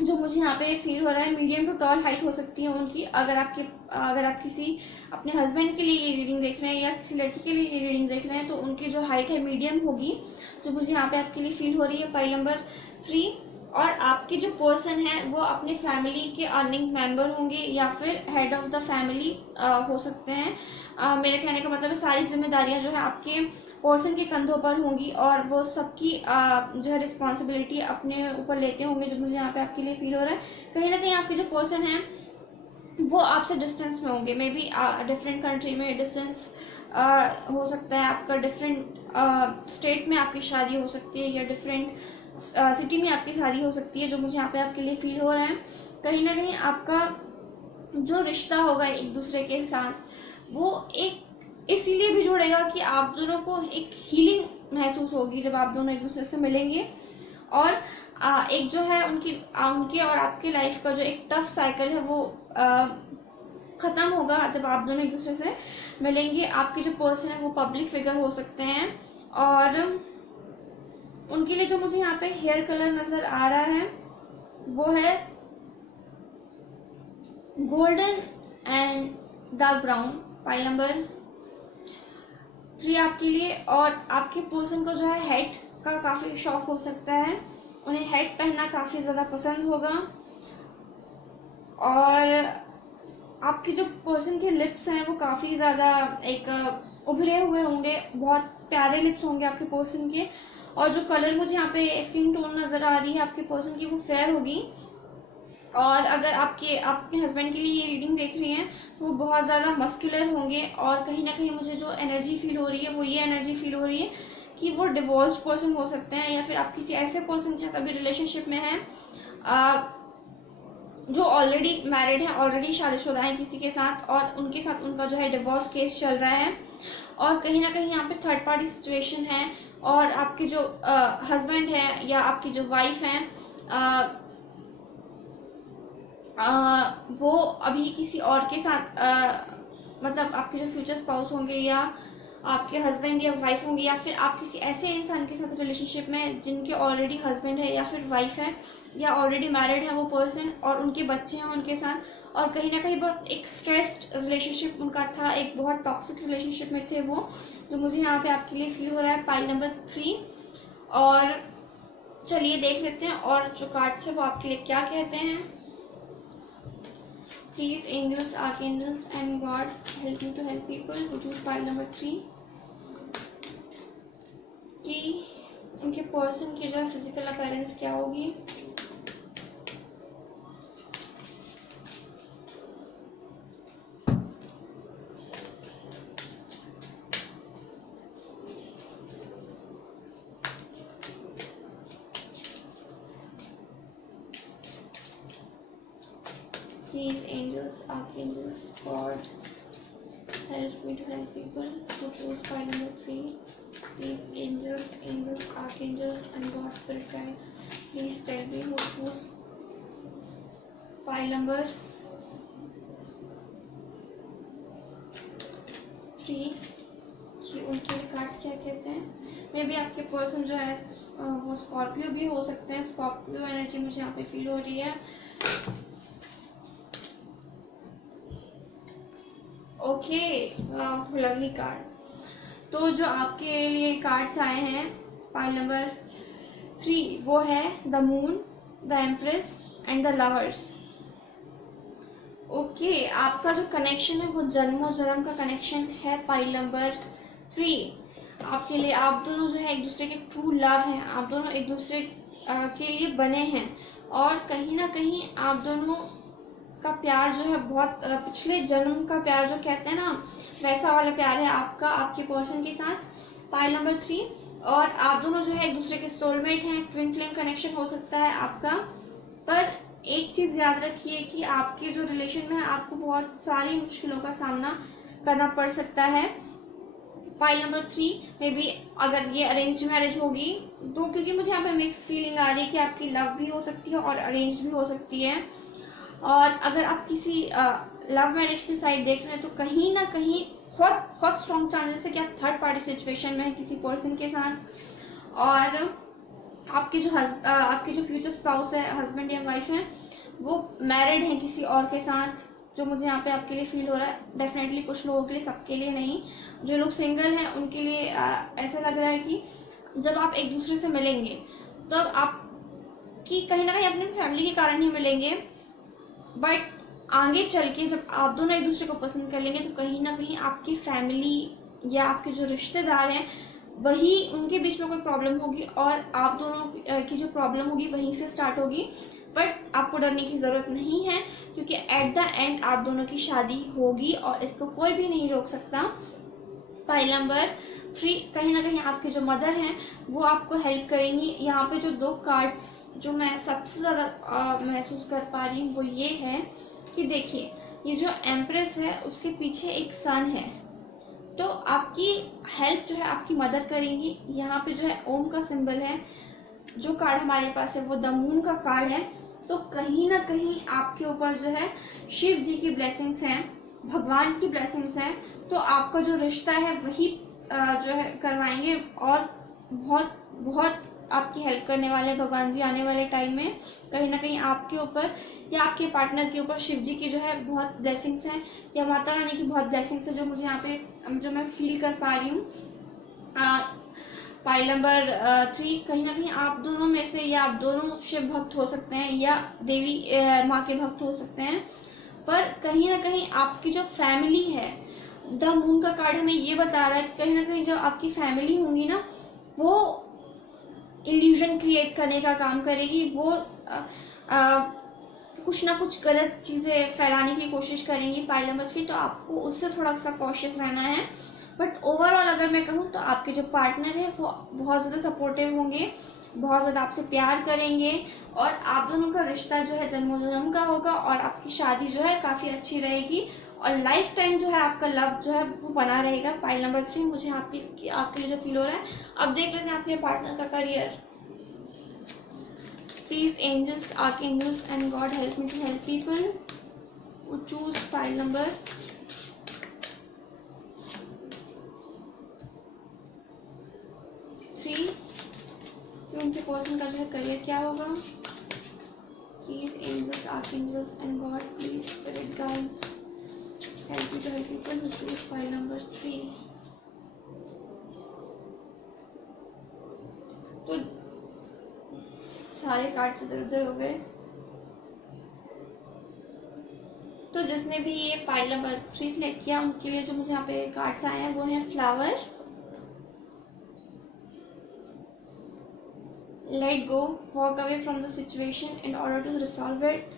जो मुझे यहाँ पे फील हो रहा है मीडियम टू टॉल हाइट हो सकती है उनकी। अगर आप किसी अपने हस्बैंड के लिए ये रीडिंग देख रहे हैं या किसी लड़की के लिए ये रीडिंग देख रहे हैं तो उनकी जो हाइट है मीडियम होगी, जो मुझे यहाँ पे आपके लिए फील हो रही है पाइल नंबर 3। और आपके जो पर्सन है वो अपने फैमिली के अर्निंग मेंबर होंगे या फिर हेड ऑफ द फैमिली हो सकते हैं। मेरे कहने का मतलब है सारी जिम्मेदारियां जो है आपके पर्सन के कंधों पर होंगी और वो सबकी जो है रिस्पॉन्सिबिलिटी अपने ऊपर लेते होंगे, जो मुझे यहाँ पे आपके लिए फील हो रहा है। कहीं ना कहीं आपके जो पर्सन है वो आपसे डिस्टेंस में होंगे, मे बी डिफरेंट कंट्री में डिस्टेंस हो सकता है आपका, डिफरेंट स्टेट में आपकी शादी हो सकती है या डिफरेंट सिटी में आपकी शादी हो सकती है, जो मुझे यहाँ पे आपके लिए फील हो रहा है। कहीं ना कहीं आपका जो रिश्ता होगा एक दूसरे के साथ वो एक इसीलिए भी जुड़ेगा कि आप दोनों को एक हीलिंग महसूस होगी जब आप दोनों एक दूसरे से मिलेंगे। और एक जो है उनके और आपके लाइफ का जो एक टफ साइकिल है वो ख़त्म होगा जब आप दोनों एक दूसरे से मिलेंगे। आपके जो पर्सन है वो पब्लिक फिगर हो सकते हैं और उनके लिए जो मुझे यहाँ पे हेयर कलर नज़र आ रहा है वो है golden and dark brown. Pile number 3 आपके लिए। और आपके पर्सन को जो है हेड का काफ़ी शौक हो सकता है उन्हें हेड पहनना काफ़ी ज़्यादा पसंद होगा। और आपके जो पर्सन के लिप्स हैं वो काफ़ी ज़्यादा एक उभरे हुए होंगे, बहुत प्यारे लिप्स होंगे आपके पर्सन के। और जो कलर मुझे यहाँ पे स्किन टोन नज़र आ रही है आपके पर्सन की, वो फेयर होगी। और अगर आपके अपने हस्बैंड के लिए ये रीडिंग देख रही हैं तो वो बहुत ज़्यादा मस्कुलर होंगे। और कहीं ना कहीं मुझे जो एनर्जी फील हो रही है वो ये एनर्जी फील हो रही है कि वो डिवोर्स्ड पर्सन हो सकते हैं, या फिर आप किसी ऐसे पर्सन के साथ अभी रिलेशनशिप में हैं जो ऑलरेडी मैरिड है, ऑलरेडी शादीशुदा है किसी के साथ, और उनके साथ उनका जो है डिवोर्स केस चल रहा है। और कहीं ना कहीं यहाँ पे थर्ड पार्टी सिचुएशन है, और आपके जो हस्बैंड है या आपकी जो वाइफ है वो अभी किसी और के साथ मतलब आपके जो फ्यूचर स्पाउस होंगे या आपके हस्बैंड या वाइफ होंगे, या फिर आप किसी ऐसे इंसान के साथ रिलेशनशिप में जिनके ऑलरेडी हस्बैंड है या फिर वाइफ है या ऑलरेडी मैरिड है वो पर्सन, और उनके बच्चे हैं उनके साथ। और कहीं ना कहीं बहुत एक स्ट्रेस्ड रिलेशनशिप उनका था, एक बहुत टॉक्सिक रिलेशनशिप में थे वो, जो मुझे यहाँ पे आपके लिए फील हो रहा है पाइल नंबर 3। और चलिए देख लेते हैं और जो कार्ड्स है वो आपके लिए क्या कहते हैं। Please angels, archangels and God help me to help people who choose pile number 3 कि उनके पर्सन की जो है फिजिकल अपीयरेंस क्या होगी। Please, angels, archangels, God, help me to help people who choose pile number 3. Please, angels, archangels, and God, spirit guides, please tell me who choose pile number 3 कि उनके cards क्या कहते हैं। मे बी आपके person जो है वो Scorpio भी हो सकते हैं। स्कॉर्पियो एनर्जी मुझे यहाँ पे फील हो रही है। Okay, lovely card. तो जो आपके लिए कार्ड्स आए हैं पाइल नंबर 3 वो है the moon, the empress and the lovers. Okay, आपका जो कनेक्शन है वो जन्मों जन्म का कनेक्शन है पाइल नंबर 3 आपके लिए। आप दोनों जो है एक दूसरे के ट्रू लव हैं, आप दोनों एक दूसरे के लिए बने हैं। और कहीं ना कहीं आप दोनों का प्यार जो है बहुत पिछले जन्म का प्यार जो कहते हैं ना, वैसा वाला प्यार है आपका आपके पर्सन के साथ पाइल नंबर 3। और आप दोनों जो है एक दूसरे के सोलमेट हैं, ट्विन फ्लेम कनेक्शन हो सकता है आपका। पर एक चीज याद रखिए कि आपके जो रिलेशन में है आपको बहुत सारी मुश्किलों का सामना करना पड़ सकता है। पाइल नंबर 3 में भी अगर ये अरेंज मैरिज होगी तो, क्योंकि मुझे यहाँ पे मिक्स फीलिंग आ रही है कि आपकी लव भी हो सकती है और अरेंज भी हो सकती है। और अगर आप किसी लव मैरिज की साइड देख रहे हैं तो कहीं ना कहीं बहुत स्ट्रॉन्ग चांसेस है कि आप थर्ड पार्टी सिचुएशन में है किसी पर्सन के साथ। और आपके जो फ्यूचर स्पाउस है, हस्बैंड या वाइफ है, वो मैरिड हैं किसी और के साथ, जो मुझे यहाँ पे आपके लिए फील हो रहा है। डेफिनेटली कुछ लोगों के लिए, सबके लिए नहीं। जो लोग सिंगल हैं उनके लिए ऐसा लग रहा है कि जब आप एक दूसरे से मिलेंगे तो आप कि कहीं ना कहीं अपनी फैमिली के कारण ही मिलेंगे, बट आगे चल के जब आप दोनों एक दूसरे को पसंद कर लेंगे तो कहीं ना कहीं आपकी फैमिली या आपके जो रिश्तेदार हैं वही, उनके बीच में कोई प्रॉब्लम होगी और आप दोनों की जो प्रॉब्लम होगी वहीं से स्टार्ट होगी। बट आपको डरने की ज़रूरत नहीं है, क्योंकि एट द एंड आप दोनों की शादी होगी और इसको कोई भी नहीं रोक सकता। पाइल नंबर 3 कहीं ना कहीं आपके जो मदर हैं वो आपको हेल्प करेंगी। यहाँ पे जो 2 कार्ड्स जो मैं सबसे ज़्यादा महसूस कर पा रही हूँ वो ये है कि देखिए, ये जो एम्प्रेस है उसके पीछे एक सन है, तो आपकी हेल्प जो है आपकी मदर करेंगी। यहाँ पे जो है ओम का सिंबल है। जो कार्ड हमारे पास है वो द मून का कार्ड है। तो कहीं ना कहीं आपके ऊपर जो है शिव जी की ब्लेसिंग्स हैं, भगवान की ब्लेसिंग्स हैं। तो आपका जो रिश्ता है वही जो है करवाएंगे और बहुत बहुत आपकी हेल्प करने वाले भगवान जी आने वाले टाइम में। कहीं ना कहीं आपके ऊपर या आपके पार्टनर के ऊपर शिव जी की जो है बहुत ब्लेसिंग्स हैं, या माता रानी की बहुत ब्लेसिंग्स है, जो मुझे यहाँ पे जो मैं फील कर पा रही हूँ। पाइल नंबर 3, कहीं ना कहीं आप दोनों में से, या आप दोनों शिव भक्त हो सकते हैं या देवी माँ के भक्त हो सकते हैं, पर कहीं ना कहीं आपकी जो फैमिली है, द मून का कार्ड हमें ये बता रहा है कि कहीं ना कहीं जो आपकी फैमिली होंगी ना, वो इल्यूजन क्रिएट करने का काम करेगी। वो कुछ ना कुछ गलत चीज़ें फैलाने की कोशिश करेंगी पाइल नंबर 3, तो आपको उससे थोड़ा सा कॉशियस रहना है। बट ओवरऑल अगर मैं कहूँ तो आपके जो पार्टनर है वो बहुत ज़्यादा सपोर्टिव होंगे, बहुत ज़्यादा आपसे प्यार करेंगे, और आप दोनों का रिश्ता जो है जन्मों जन्म का होगा, और आपकी शादी जो है काफ़ी अच्छी रहेगी, और लाइफ टाइम जो है आपका लव जो है वो बना रहेगा। पाइल नंबर 3 मुझे आपके लिए जो फील हो रहा है। अब देख लेते हैं आपके पार्टनर का career. Please angels, archangels and God help me to help people who choose pile number 3। उनके पर्सन का जो है करियर क्या होगा। Please angels, archangels and God please spirit guides help me to help people who choose pile number 3। तो सारे cards इधर उधर हो गए। तो जिसने भी ये पाइल नंबर 3 सिलेक्ट किया उनके लिए जो मुझे यहाँ पे कार्ड्स आए हैं वो हैं flower, let go, walk away from the situation in order to resolve it.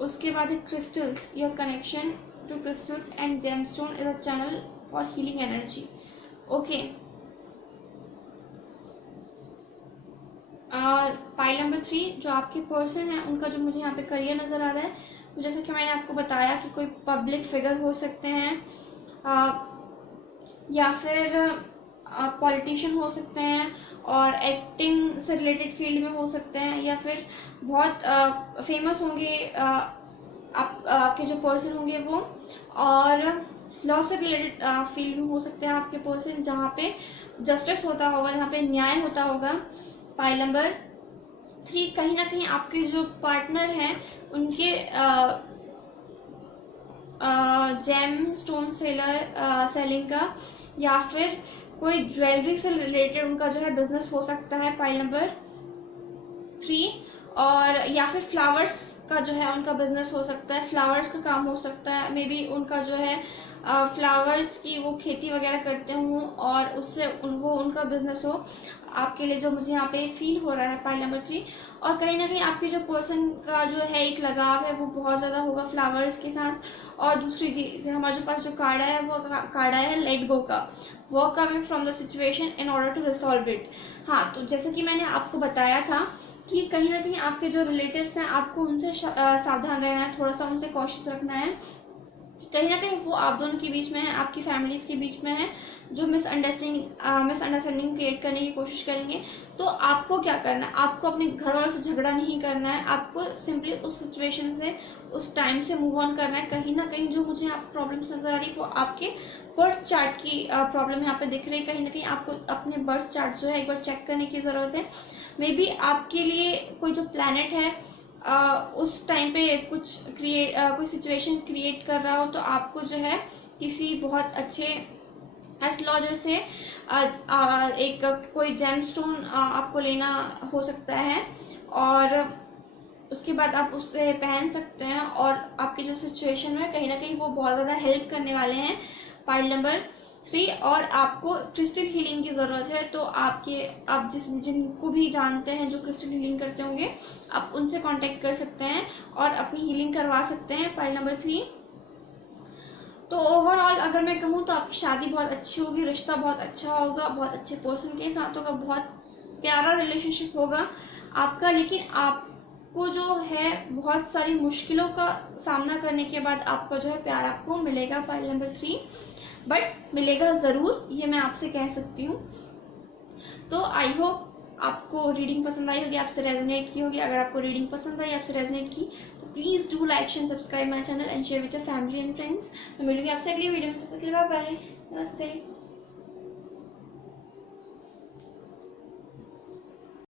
उसके बाद है crystals, your connection to crystals and gemstone is a channel for healing energy. Okay, pile number 3 जो आपके पर्सन है उनका जो मुझे यहाँ पे करियर नज़र आ रहा है, तो जैसा कि मैंने आपको बताया कि कोई पब्लिक फिगर हो सकते हैं, या फिर पॉलिटिशियन हो सकते हैं, और एक्टिंग से रिलेटेड फील्ड में हो सकते हैं, या फिर बहुत फेमस होंगे आपके जो पर्सन होंगे वो, और लॉ से रिलेटेड फील्ड में हो सकते हैं आपके पर्सन, जहाँ पे जस्टिस होता होगा, जहाँ पे न्याय होता होगा। पाइल नंबर 3 कहीं ना कहीं आपके जो पार्टनर हैं उनके जेम स्टोन सेलिंग का, या फिर कोई ज्वेलरी से रिलेटेड उनका जो है बिजनेस हो सकता है। पाइल नंबर 3, और या फिर फ्लावर्स का जो है उनका बिजनेस हो सकता है, फ्लावर्स का काम हो सकता है, मे बी उनका जो है फ्लावर्स की वो खेती वगैरह करते हों और उससे वो उनका बिजनेस हो। आपके लिए जो मुझे यहाँ पे फील हो रहा है पाइल नंबर 3, और कहीं ना कहीं आपके जो पर्सन का जो है एक लगाव है वो बहुत ज़्यादा होगा फ्लावर्स के साथ। और दूसरी चीज़ हमारे पास जो कार्ड है वो कार्ड है लेट गो का, walk away from the situation in order to resolve it. हाँ, तो जैसे कि मैंने आपको बताया था कि कहीं ना कहीं आपके जो रिलेटिव्स हैं आपको उनसे सावधान रहना है, थोड़ा सा उनसे कॉशियस रखना है। कहीं ना कहीं वो आप दोनों के बीच में है, आपकी फैमिलीज के बीच में है, जो मिसअंडरस्टैंडिंग क्रिएट करने की कोशिश करेंगे। तो आपको क्या करना है, आपको अपने घर वालों से झगड़ा नहीं करना है, आपको सिंपली उस सिचुएशन से उस टाइम से मूव ऑन करना है। कहीं ना कहीं जो मुझे आप प्रॉब्लम्स नजर आ रही है वो आपके बर्थ चार्ट की प्रॉब्लम यहाँ पे दिख रही है। कहीं ना कहीं आपको अपने बर्थ चार्ट जो है एक बार चेक करने की ज़रूरत है। मे बी आपके लिए कोई जो प्लैनेट है उस टाइम पे कोई सिचुएशन क्रिएट कर रहा हो, तो आपको जो है किसी बहुत अच्छे एस्ट्रोलॉजर से एक कोई जेमस्टोन आपको लेना हो सकता है, और उसके बाद आप उससे पहन सकते हैं, और आपकी जो सिचुएशन है कहीं ना कहीं वो बहुत ज़्यादा हेल्प करने वाले हैं। पाइल नंबर 3, और आपको क्रिस्टल हीलिंग की ज़रूरत है, तो आप जिनको भी जानते हैं जो क्रिस्टल हीलिंग करते होंगे, आप उनसे कांटेक्ट कर सकते हैं और अपनी हीलिंग करवा सकते हैं। पाइल नंबर 3, तो ओवरऑल अगर मैं कहूँ तो आपकी शादी बहुत अच्छी होगी, रिश्ता बहुत अच्छा होगा, बहुत अच्छे पर्सन के साथ होगा, बहुत प्यारा रिलेशनशिप होगा आपका। लेकिन आपको जो है बहुत सारी मुश्किलों का सामना करने के बाद आपका जो है प्यार आपको मिलेगा। पाइल नंबर 3, बट मिलेगा ज़रूर, ये मैं आपसे कह सकती हूँ। तो आई होप आपको रीडिंग पसंद आई होगी, आपसे रेजोनेट की होगी। अगर आपको रीडिंग पसंद आई, आपसे रेजोनेट की, तो please do like and subscribe my channel and share with your family and friends. मैं मिलूंगी आपसे अगली वीडियो में, तब तक के लिए बाय बाय, नमस्ते।